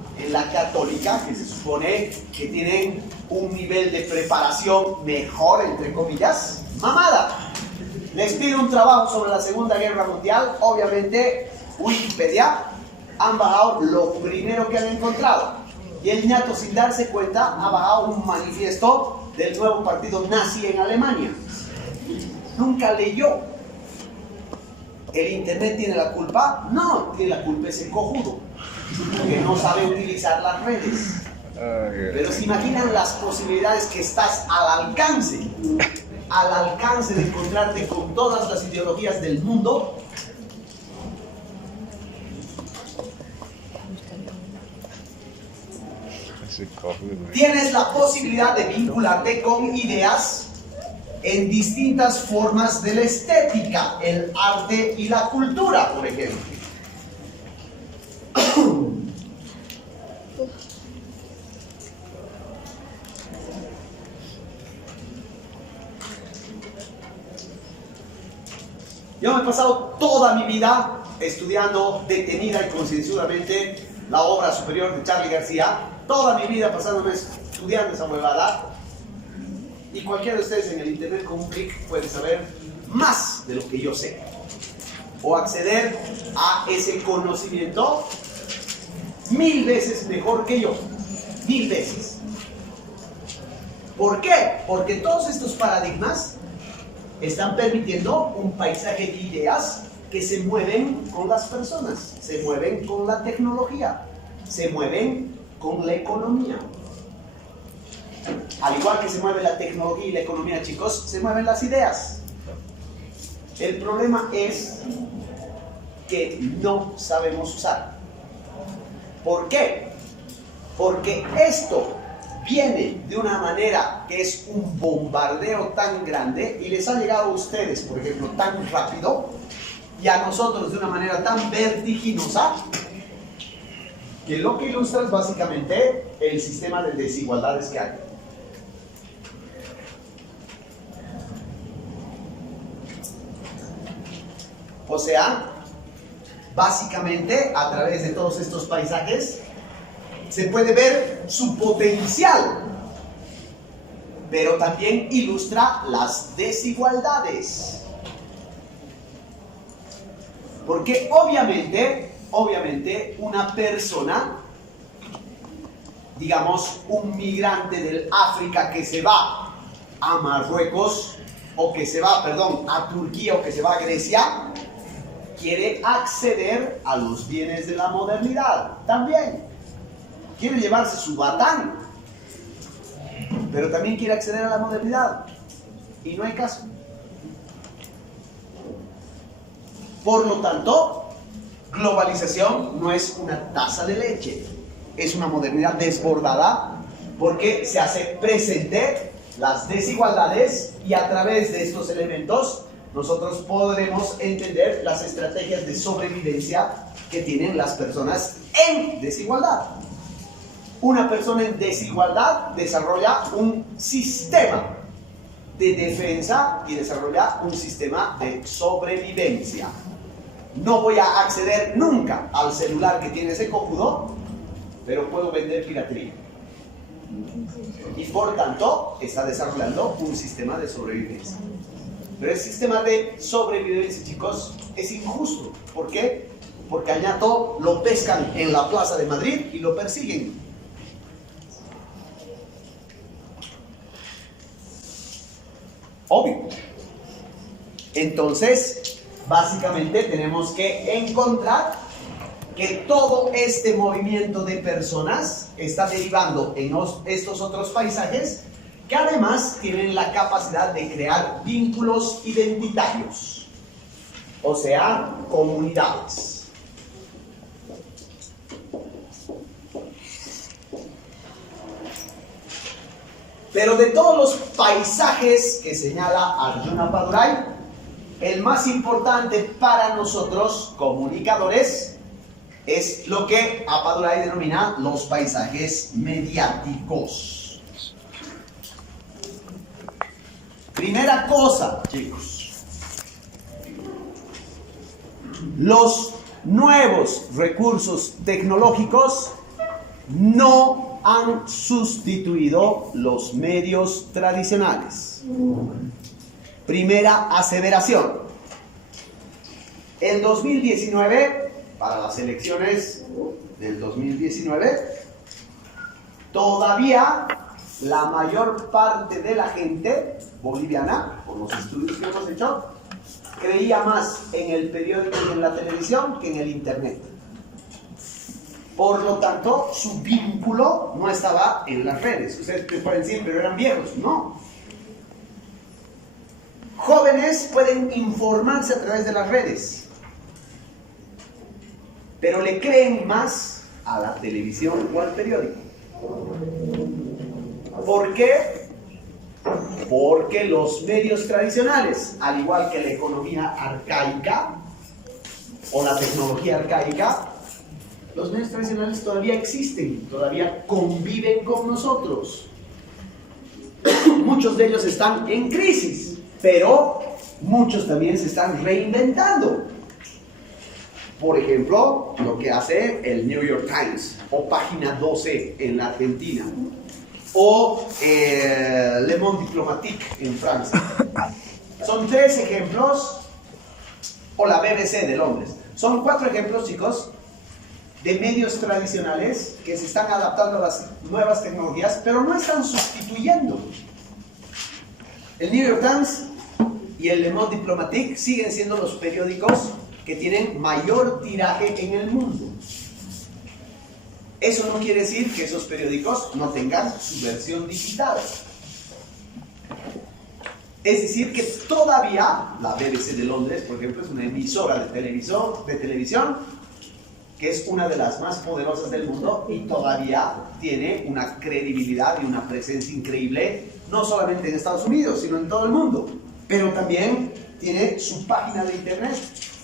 que se supone que tienen un nivel de preparación mejor, entre comillas, mamada. Les pido un trabajo sobre la Segunda Guerra Mundial, obviamente Wikipedia, han bajado lo primero que han encontrado. Y el ñato, sin darse cuenta, ha bajado un manifiesto del nuevo partido nazi en Alemania. Nunca leyó. ¿El Internet tiene la culpa? No, tiene la culpa ese cojudo, porque no sabe utilizar las redes. Pero se imaginan las posibilidades que estás al alcance de encontrarte con todas las ideologías del mundo. Tienes la posibilidad de vincularte con ideas en distintas formas de la estética, el arte y la cultura, por ejemplo. Yo me he pasado toda mi vida estudiando detenida y concienzudamente la obra superior de Charly García, toda mi vida pasándome estudiando esa huevada. Y cualquiera de ustedes en el internet con un clic puede saber más de lo que yo sé o acceder a ese conocimiento 1000 veces mejor que yo, 1000 veces. ¿Por qué? Porque todos estos paradigmas están permitiendo un paisaje de ideas que se mueven con las personas, se mueven con la tecnología, se mueven con la economía. Al igual que se mueve la tecnología y la economía, chicos, se mueven las ideas. El problema es que no sabemos usar. ¿Por qué? Porque esto viene de una manera que es un bombardeo tan grande y les ha llegado a ustedes, por ejemplo, tan rápido y a nosotros de una manera tan vertiginosa que lo que ilustra es básicamente el sistema de desigualdades que hay. O sea, básicamente a través de todos estos paisajes se puede ver su potencial, pero también ilustra las desigualdades. Porque obviamente una persona, digamos un migrante del África que se va a Marruecos, o que se va, perdón, a Turquía o que se va a Grecia, quiere acceder a los bienes de la modernidad también. Quiere llevarse su batán, pero también quiere acceder a la modernidad. Y no hay caso. Por lo tanto, globalización no es una taza de leche. Es una modernidad desbordada porque se hace presente las desigualdades y a través de estos elementos nosotros podremos entender las estrategias de sobrevivencia que tienen las personas en desigualdad. Una persona en desigualdad desarrolla un sistema de defensa y desarrolla un sistema de sobrevivencia. No voy a acceder nunca al celular que tiene ese cojudo, pero puedo vender piratería. Y por tanto, está desarrollando un sistema de sobrevivencia. Pero el sistema de sobrevivencia, chicos, es injusto. ¿Por qué? Porque a Ñato lo pescan en la plaza de Madrid y lo persiguen. Obvio. Entonces, básicamente tenemos que encontrar que todo este movimiento de personas está derivando en estos otros paisajes que además tienen la capacidad de crear vínculos identitarios, o sea, comunidades. Pero de todos los paisajes que señala Arjuna Padurai, el más importante para nosotros, comunicadores, es lo que Padurai denomina los paisajes mediáticos. Primera cosa, chicos, los nuevos recursos tecnológicos no han sustituido los medios tradicionales. Primera aseveración. En 2019, para las elecciones del 2019, todavía la mayor parte de la gente boliviana, por los estudios que hemos hecho, creía más en el periódico y en la televisión que en el internet. Por lo tanto, su vínculo no estaba en las redes. Ustedes pueden decir, pero eran viejos. No. Jóvenes pueden informarse a través de las redes, pero le creen más a la televisión o al periódico. ¿Por qué? Porque los medios tradicionales, al igual que la economía arcaica o la tecnología arcaica, los medios tradicionales todavía existen, todavía conviven con nosotros. Muchos de ellos están en crisis, pero muchos también se están reinventando. Por ejemplo, lo que hace el New York Times o Página 12 en la Argentina o Le Monde Diplomatique en Francia. Son 3 ejemplos, o la BBC de Londres. Son 4 ejemplos, chicos, de medios tradicionales que se están adaptando a las nuevas tecnologías, pero no están sustituyendo. El New York Times y el Le Monde Diplomatique siguen siendo los periódicos que tienen mayor tiraje en el mundo. Eso no quiere decir que esos periódicos no tengan su versión digital. Es decir, que todavía la BBC de Londres, por ejemplo, es una emisora de televisión que es una de las más poderosas del mundo y todavía tiene una credibilidad y una presencia increíble, no solamente en Estados Unidos, sino en todo el mundo. Pero también tiene su página de internet,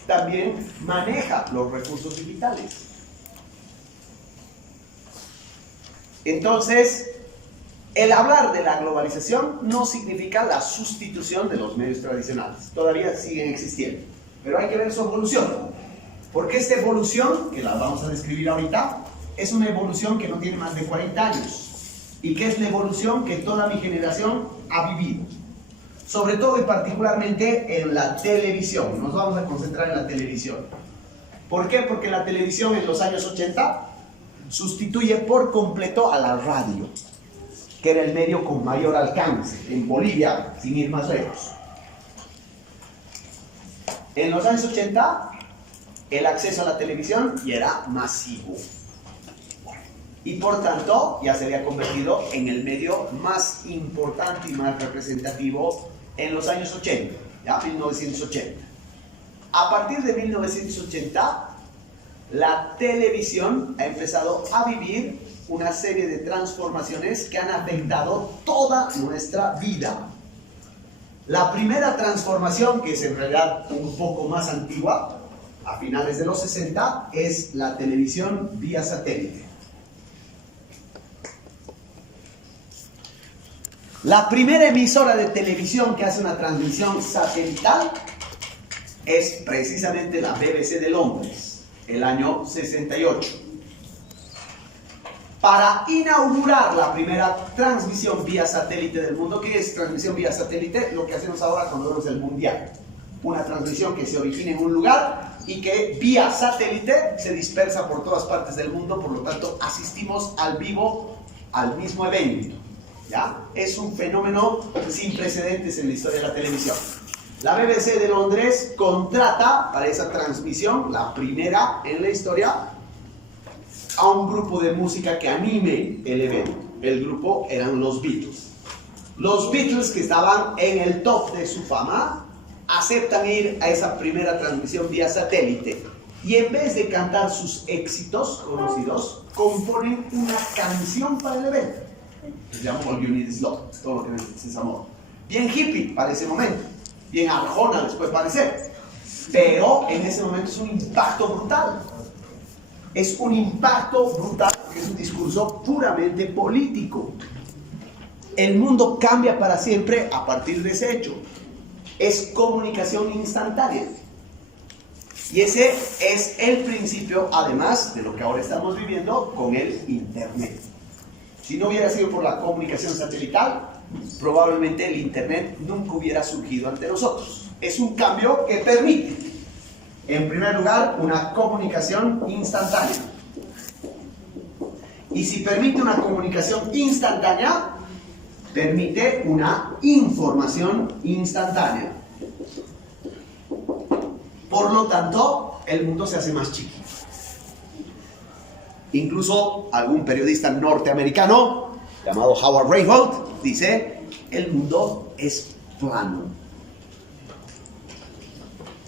también maneja los recursos digitales. Entonces, el hablar de la globalización no significa la sustitución de los medios tradicionales. Todavía siguen existiendo. Pero hay que ver su evolución. Porque esta evolución, que la vamos a describir ahorita, es una evolución que no tiene más de 40 años. Y que es la evolución que toda mi generación ha vivido. Sobre todo y particularmente en la televisión. Nos vamos a concentrar en la televisión. ¿Por qué? Porque la televisión en los años 80 sustituye por completo a la radio, que era el medio con mayor alcance en Bolivia, sin ir más lejos. En los años 80, el acceso a la televisión ya era masivo. Y por tanto, ya se había convertido en el medio más importante y más representativo en los años 80, ya 1980. A partir de 1980, la televisión ha empezado a vivir una serie de transformaciones que han afectado toda nuestra vida. La primera transformación, que es en realidad un poco más antigua, a finales de los 60, es la televisión vía satélite. La primera emisora de televisión que hace una transmisión satelital es precisamente la BBC de Londres, el año 68. Para inaugurar la primera transmisión vía satélite del mundo. ¿Qué es transmisión vía satélite? Lo que hacemos ahora cuando vemos el mundial. Una transmisión que se origina en un lugar y que vía satélite se dispersa por todas partes del mundo, por lo tanto asistimos al vivo al mismo evento. ¿Ya? Es un fenómeno sin precedentes en la historia de la televisión. La BBC de Londres contrata para esa transmisión, la primera en la historia, a un grupo de música que anime el evento. El grupo eran los Beatles. Los Beatles, que estaban en el top de su fama, aceptan ir a esa primera transmisión vía satélite y en vez de cantar sus éxitos conocidos, componen una canción para el evento. Se llama All You Need Is Love, todo lo que necesitas es amor. Bien hippie para ese momento, bien arjona les puede parecer, pero en ese momento es un impacto brutal. Es un impacto brutal porque es un discurso puramente político. El mundo cambia para siempre a partir de ese hecho. Es comunicación instantánea. Y ese es el principio, además de lo que ahora estamos viviendo con el Internet. Si no hubiera sido por la comunicación satelital, probablemente el Internet nunca hubiera surgido ante nosotros. Es un cambio que permite, en primer lugar, una comunicación instantánea. Y si permite una comunicación instantánea, permite una información instantánea. Por lo tanto, el mundo se hace más chiquito. Incluso algún periodista norteamericano llamado Howard Raybould dice: el mundo es plano.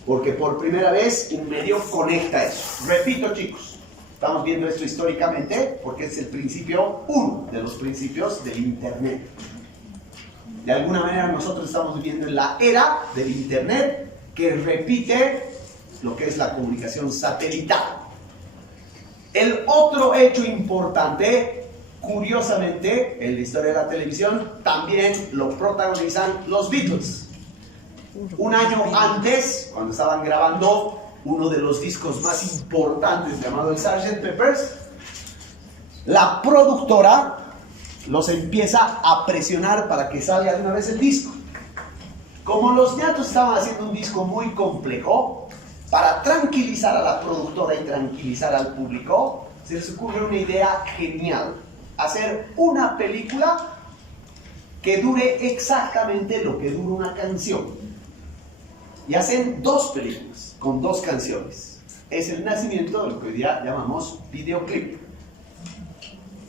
Porque por primera vez un medio conecta eso. Repito, chicos, estamos viendo esto históricamente porque es el principio, uno de los principios del Internet. De alguna manera nosotros estamos viviendo en la era del Internet que repite lo que es la comunicación satelital. El otro hecho importante, curiosamente, en la historia de la televisión, también lo protagonizan los Beatles. Un año antes, cuando estaban grabando uno de los discos más importantes llamado el Sgt. Pepper's, la productora los empieza a presionar para que salga de una vez el disco. Como los ñatos estaban haciendo un disco muy complejo, para tranquilizar a la productora y tranquilizar al público, se les ocurre una idea genial: hacer una película que dure exactamente lo que dura una canción. Y hacen 2 películas con 2 canciones. Es el nacimiento de lo que hoy día llamamos videoclip.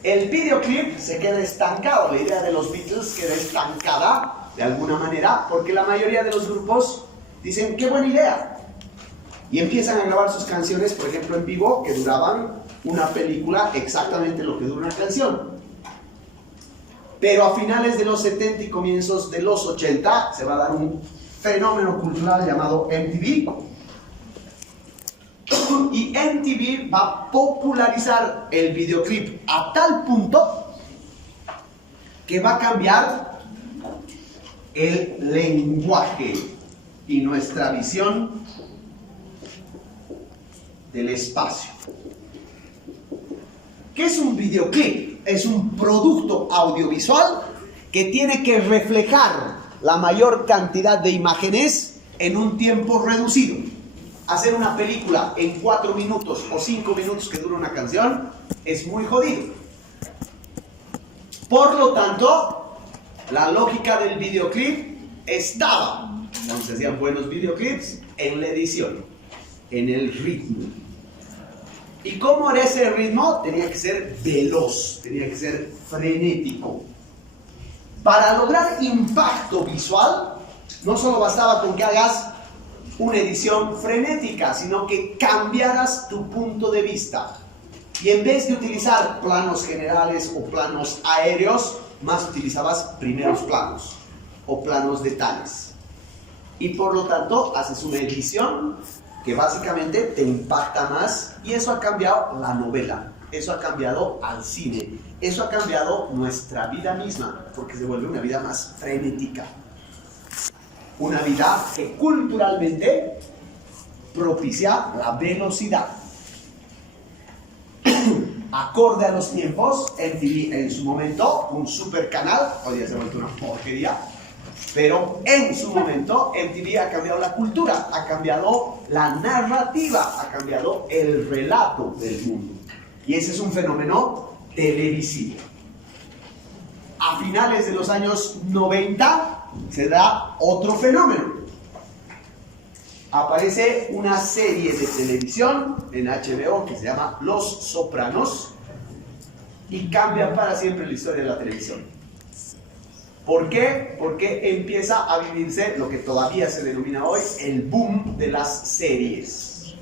El videoclip se queda estancado, la idea de los Beatles queda estancada de alguna manera, porque la mayoría de los grupos dicen, ¡qué buena idea! Y empiezan a grabar sus canciones, por ejemplo, en vivo, que duraban una película exactamente lo que dura una canción. Pero a finales de los 70 y comienzos de los 80 se va a dar un fenómeno cultural llamado MTV. Y MTV va a popularizar el videoclip a tal punto que va a cambiar el lenguaje y nuestra visión del espacio. ¿Qué es un videoclip? Es un producto audiovisual que tiene que reflejar la mayor cantidad de imágenes en un tiempo reducido. Hacer una película en 4 minutos o 5 minutos que dura una canción es muy jodido. Por lo tanto, la lógica del videoclip estaba, cuando se hacían buenos videoclips, en la edición, en el ritmo. ¿Y cómo era ese ritmo? Tenía que ser veloz, tenía que ser frenético. Para lograr impacto visual, no solo bastaba con que hagas una edición frenética, sino que cambiaras tu punto de vista. Y en vez de utilizar planos generales o planos aéreos, más utilizabas primeros planos o planos detalles. Y por lo tanto, haces una edición que básicamente te impacta más, y eso ha cambiado la novela, eso ha cambiado al cine, eso ha cambiado nuestra vida misma, porque se vuelve una vida más frenética. Una vida que culturalmente propicia la velocidad. Acorde a los tiempos, MTV en su momento, un super canal, hoy día se ha vuelto una porquería, pero en su momento MTV ha cambiado la cultura, ha cambiado la narrativa, ha cambiado el relato del mundo. Y ese es un fenómeno televisivo. A finales de los años 90 se da otro fenómeno. Aparece una serie de televisión en HBO que se llama Los Sopranos y cambia para siempre la historia de la televisión. ¿Por qué? Porque empieza a vivirse lo que todavía se denomina hoy el boom de las series,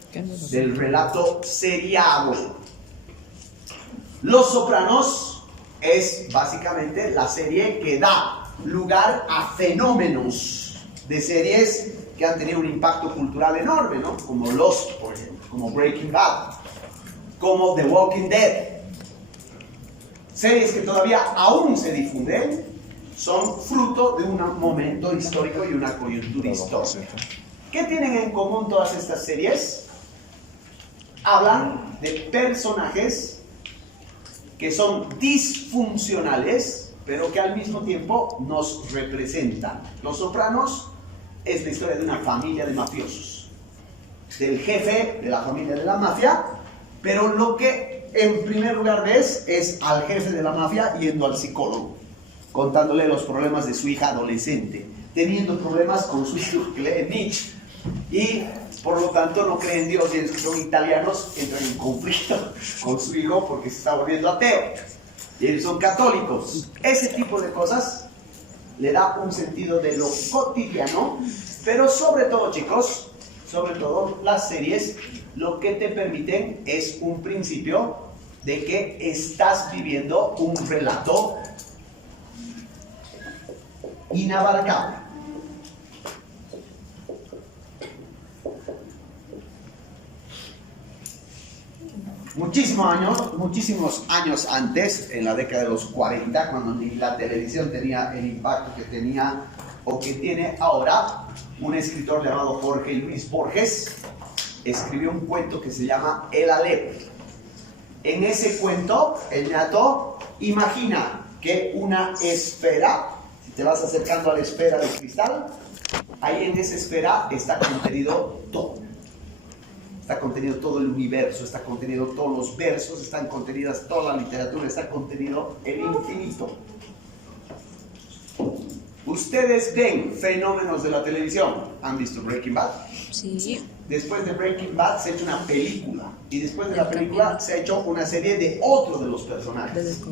del relato seriado. Los Sopranos es básicamente la serie que da lugar a fenómenos de series que han tenido un impacto cultural enorme, ¿no? Como Lost, por ejemplo, como Breaking Bad, como The Walking Dead. Series que todavía aún se difunden, son fruto de un momento histórico y una coyuntura histórica. ¿Qué tienen en común todas estas series? Hablan de personajes que son disfuncionales, pero que al mismo tiempo nos representan. Los Sopranos es la historia de una familia de mafiosos, del jefe de la familia de la mafia, pero lo que en primer lugar ves es al jefe de la mafia yendo al psicólogo, contándole los problemas de su hija adolescente, teniendo problemas con su hijo que lee Nietzsche, y por lo tanto no creen en Dios, y los que son italianos entran en conflicto con su hijo porque se está volviendo ateo, y ellos son católicos. Ese tipo de cosas le da un sentido de lo cotidiano, pero sobre todo, chicos, sobre todo las series, lo que te permiten es un principio de que estás viviendo un relato inabarcable. Muchísimos años antes, en la década de los 40, cuando ni la televisión tenía el impacto que tenía o que tiene ahora, un escritor llamado Jorge Luis Borges escribió un cuento que se llama El Aleph. En ese cuento, el ñato imagina que una esfera, si te vas acercando a la esfera de cristal, ahí en esa esfera está contenido todo. Está contenido todo el universo, está contenido todos los versos, están contenidas toda la literatura, está contenido el infinito. Ustedes ven fenómenos de la televisión. ¿Han visto Breaking Bad? Sí. Después de Breaking Bad se ha hecho una película. Y después de la película se ha hecho una serie de otro de los personajes.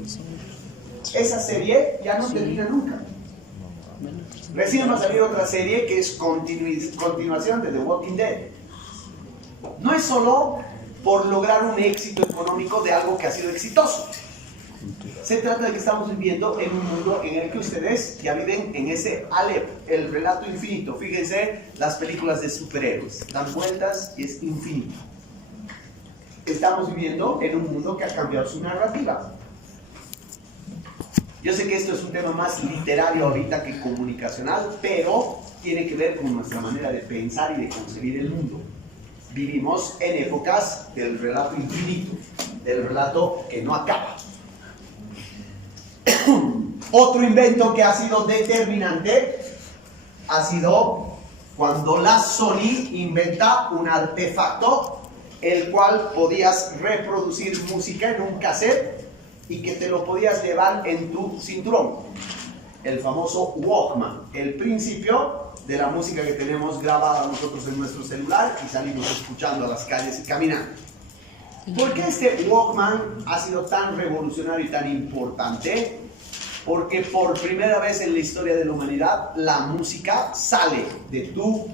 Esa serie ya no termina nunca. Recién va a salir otra serie que es continuación de The Walking Dead. No es solo por lograr un éxito económico de algo que ha sido exitoso. Se trata de que estamos viviendo en un mundo en el que ustedes ya viven en ese Aleph, el relato infinito. Fíjense las películas de superhéroes, dan vueltas y es infinito. Estamos viviendo en un mundo que ha cambiado su narrativa. Yo sé que esto es un tema más literario ahorita que comunicacional, pero tiene que ver con nuestra manera de pensar y de concebir el mundo. Vivimos en épocas del relato infinito, del relato que no acaba. Otro invento que ha sido determinante ha sido cuando la Sony inventa un artefacto el cual podías reproducir música en un cassette y que te lo podías llevar en tu cinturón, el famoso Walkman, el principio de la música que tenemos grabada nosotros en nuestro celular y salimos escuchando a las calles y caminando. ¿Por qué este Walkman ha sido tan revolucionario y tan importante? Porque por primera vez en la historia de la humanidad la música sale de tu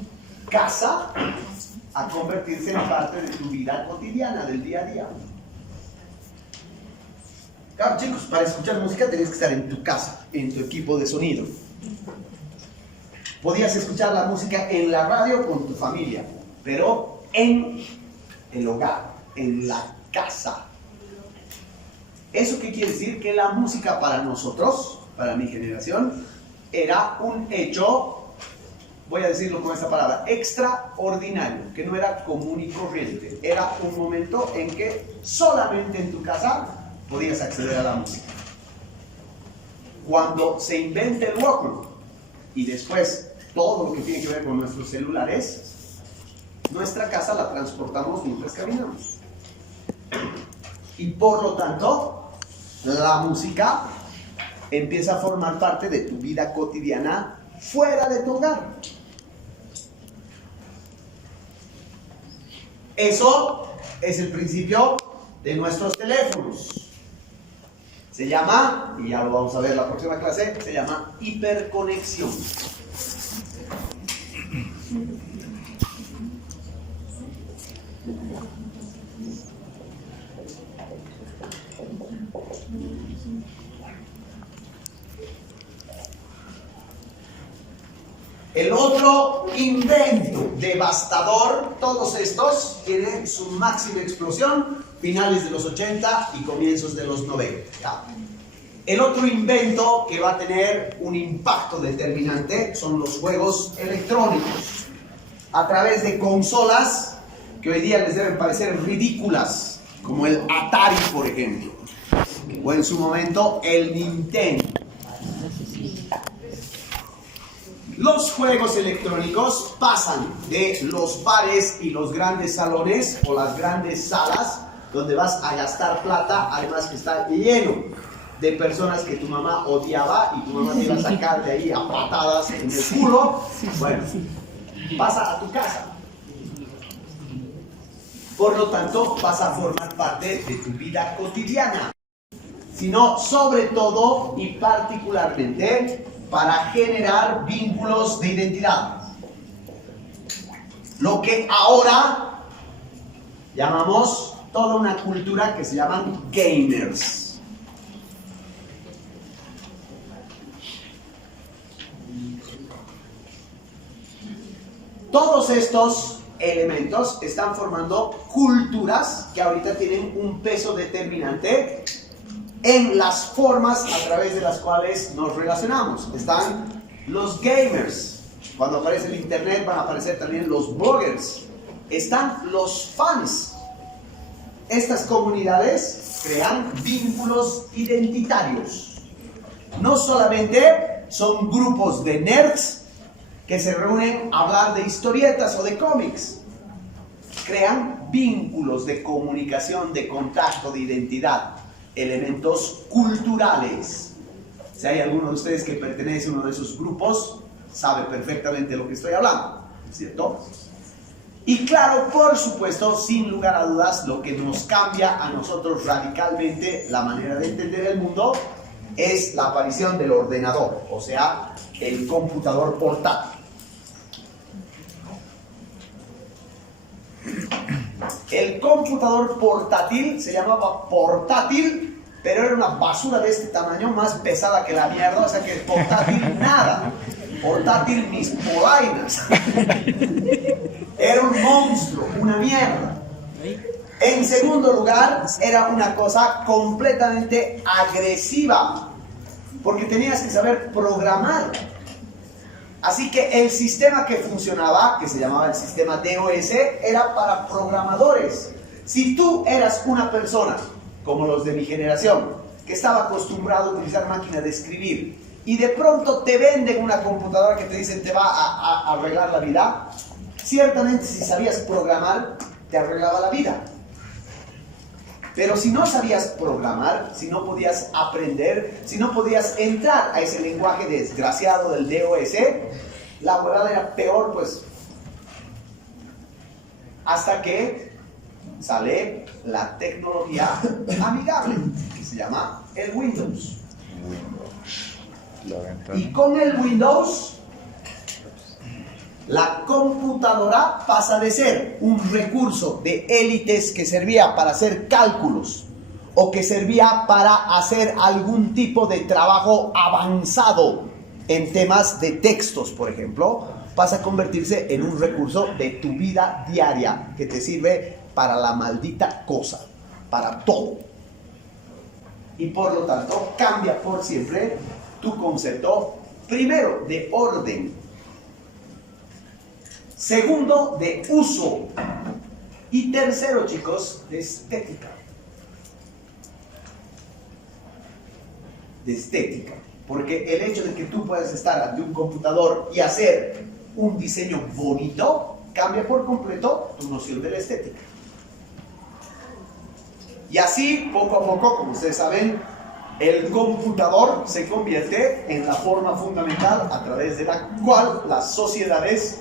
casa a convertirse en parte de tu vida cotidiana, del día a día. Claro, chicos, para escuchar música tenías que estar en tu casa, en tu equipo de sonido. Podías escuchar la música en la radio con tu familia, pero en el hogar, en la casa. ¿Eso qué quiere decir? Que la música para nosotros, para mi generación, era un hecho, voy a decirlo con esa palabra, extraordinario, que no era común y corriente. Era un momento en que solamente en tu casa podías acceder a la música. Cuando se inventa el Walkman y después todo lo que tiene que ver con nuestros celulares, nuestra casa la transportamos mientras caminamos. Y por lo tanto, la música empieza a formar parte de tu vida cotidiana fuera de tu hogar. Eso es el principio de nuestros teléfonos. Se llama, y ya lo vamos a ver en la próxima clase, se llama hiperconexión. El otro invento devastador, todos estos tienen su máxima explosión finales de los 80 y comienzos de los 90. ¿Ya? El otro invento que va a tener un impacto determinante son los juegos electrónicos. A través de consolas que hoy día les deben parecer ridículas, como el Atari, por ejemplo, o en su momento el Nintendo. Los juegos electrónicos pasan de los bares y los grandes salones o las grandes salas donde vas a gastar plata, además que está lleno de personas que tu mamá odiaba y tu mamá te iba a sacar de ahí a patadas en el culo. Bueno, pasa a tu casa. Por lo tanto, vas a formar parte de tu vida cotidiana, sino sobre todo y particularmente para generar vínculos de identidad. Lo que ahora llamamos toda una cultura que se llaman gamers. Todos estos elementos están formando culturas que ahorita tienen un peso determinante en las formas a través de las cuales nos relacionamos. Están los gamers. Cuando aparece el internet van a aparecer también los bloggers. Están los fans. Estas comunidades crean vínculos identitarios. No solamente son grupos de nerds que se reúnen a hablar de historietas o de cómics. Crean vínculos de comunicación, de contacto, de identidad. Elementos culturales. Si hay alguno de ustedes que pertenece a uno de esos grupos, sabe perfectamente de lo que estoy hablando, ¿cierto? Y claro, por supuesto, sin lugar a dudas, lo que nos cambia a nosotros radicalmente la manera de entender el mundo es la aparición del ordenador, o sea, el computador portátil. El computador portátil se llamaba portátil, pero era una basura de este tamaño, más pesada que la mierda, o sea que portátil nada. Portátil mis polainas. Era un monstruo, una mierda. En segundo lugar, era una cosa completamente agresiva, porque tenías que saber programar. Así que el sistema que funcionaba, que se llamaba el sistema DOS, era para programadores. Si tú eras una persona, como los de mi generación, que estaba acostumbrado a utilizar máquinas de escribir, y de pronto te venden una computadora que te dicen te va a arreglar la vida, ciertamente si sabías programar, te arreglaba la vida. Pero si no sabías programar, si no podías aprender, si no podías entrar a ese lenguaje desgraciado del DOS, la huevada era peor, pues. Hasta que sale la tecnología amigable, que se llama el Windows. Y con el Windows, la computadora pasa de ser un recurso de élites que servía para hacer cálculos o que servía para hacer algún tipo de trabajo avanzado en temas de textos, por ejemplo, pasa a convertirse en un recurso de tu vida diaria que te sirve para la maldita cosa, para todo. Y por lo tanto cambia por siempre tu concepto, primero, de orden, segundo, de uso, y tercero, chicos, de estética. De estética. Porque el hecho de que tú puedas estar ante un computador y hacer un diseño bonito, cambia por completo tu noción de la estética. Y así, poco a poco, como ustedes saben, el computador se convierte en la forma fundamental a través de la cual las sociedades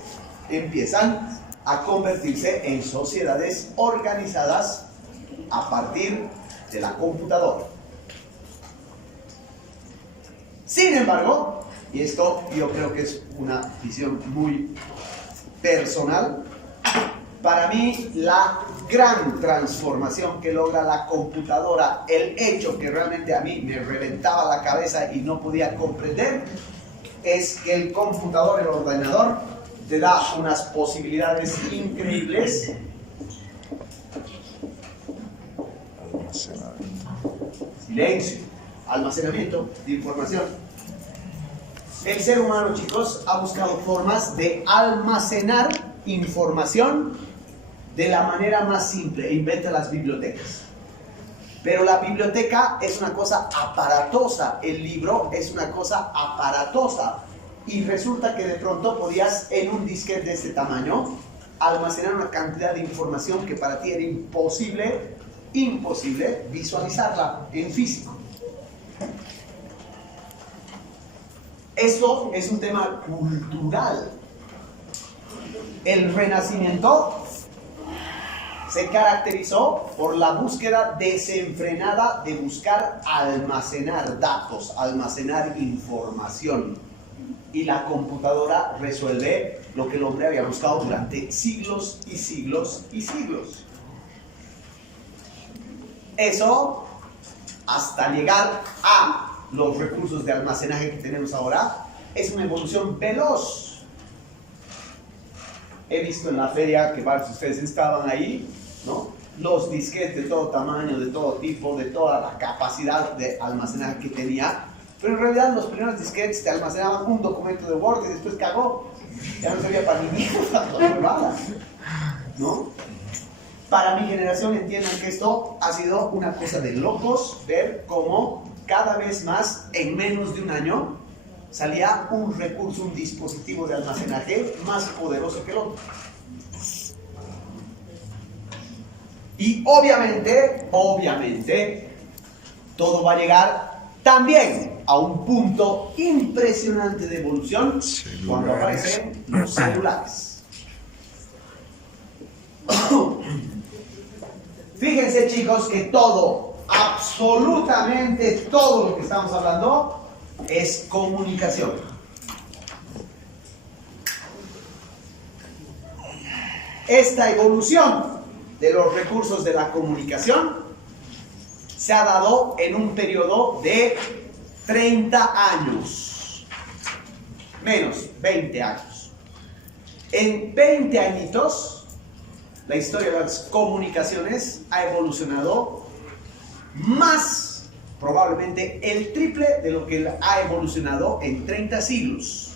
empiezan a convertirse en sociedades organizadas a partir de la computadora. Sin embargo, y esto yo creo que es una visión muy personal, para mí la gran transformación que logra la computadora, el hecho que realmente a mí me reventaba la cabeza y no podía comprender, es que el computador, el ordenador, te da unas posibilidades increíbles. Silencio. Almacenamiento de información. El ser humano, chicos, ha buscado formas de almacenar información de la manera más simple e inventa las bibliotecas. Pero la biblioteca es una cosa aparatosa, el libro es una cosa aparatosa. Y resulta que de pronto podías, en un disquete de este tamaño, almacenar una cantidad de información que para ti era imposible visualizarla en físico. Esto es un tema cultural. El Renacimiento se caracterizó por la búsqueda desenfrenada de buscar almacenar datos, almacenar información. Y la computadora resuelve lo que el hombre había buscado durante siglos y siglos y siglos. Eso hasta llegar a los recursos de almacenaje que tenemos ahora, es una evolución veloz. He visto en la feria que varios de ustedes estaban ahí, ¿no? Los disquetes de todo tamaño, de todo tipo, de toda la capacidad de almacenaje que tenía, pero en realidad los primeros disquetes te almacenaban un documento de Word y después cagó. Ya no servía para ni mierda, ¿no? Para mi generación entiendan que esto ha sido una cosa de locos, ver cómo cada vez más, en menos de un año, salía un recurso, un dispositivo de almacenaje más poderoso que el otro. Y obviamente, todo va a llegar también a un punto impresionante de evolución cuando aparecen los celulares. Fíjense, chicos, que todo, absolutamente todo lo que estamos hablando es comunicación. Esta evolución de los recursos de la comunicación se ha dado en un periodo de 30 años, menos 20 años. En 20 añitos, la historia de las comunicaciones ha evolucionado más, probablemente el triple de lo que ha evolucionado en 30 siglos.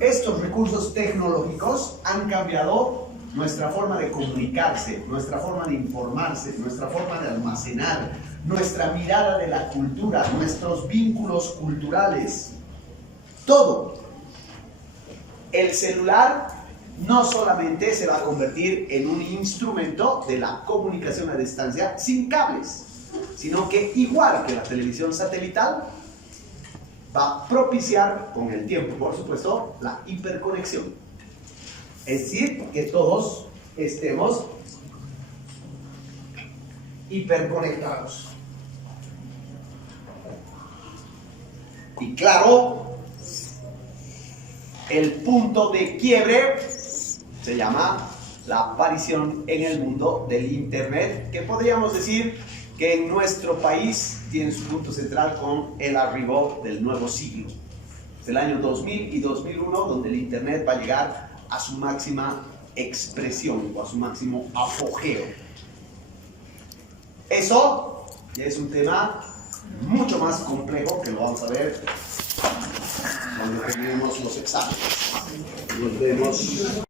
Estos recursos tecnológicos han cambiado nuestra forma de comunicarse, nuestra forma de informarse, nuestra forma de almacenar, nuestra mirada de la cultura, nuestros vínculos culturales, todo. El celular no solamente se va a convertir en un instrumento de la comunicación a distancia sin cables, sino que igual que la televisión satelital, va a propiciar con el tiempo, por supuesto, la hiperconexión. Es decir, que todos estemos hiperconectados. Y claro, el punto de quiebre se llama la aparición en el mundo del Internet, que podríamos decir que en nuestro país tiene su punto central con el arribo del nuevo siglo. Es el año 2000 y 2001 donde el Internet va a llegar a su máxima expresión o a su máximo apogeo. Eso es un tema mucho más complejo que lo vamos a ver cuando terminemos los exámenes. Nos vemos.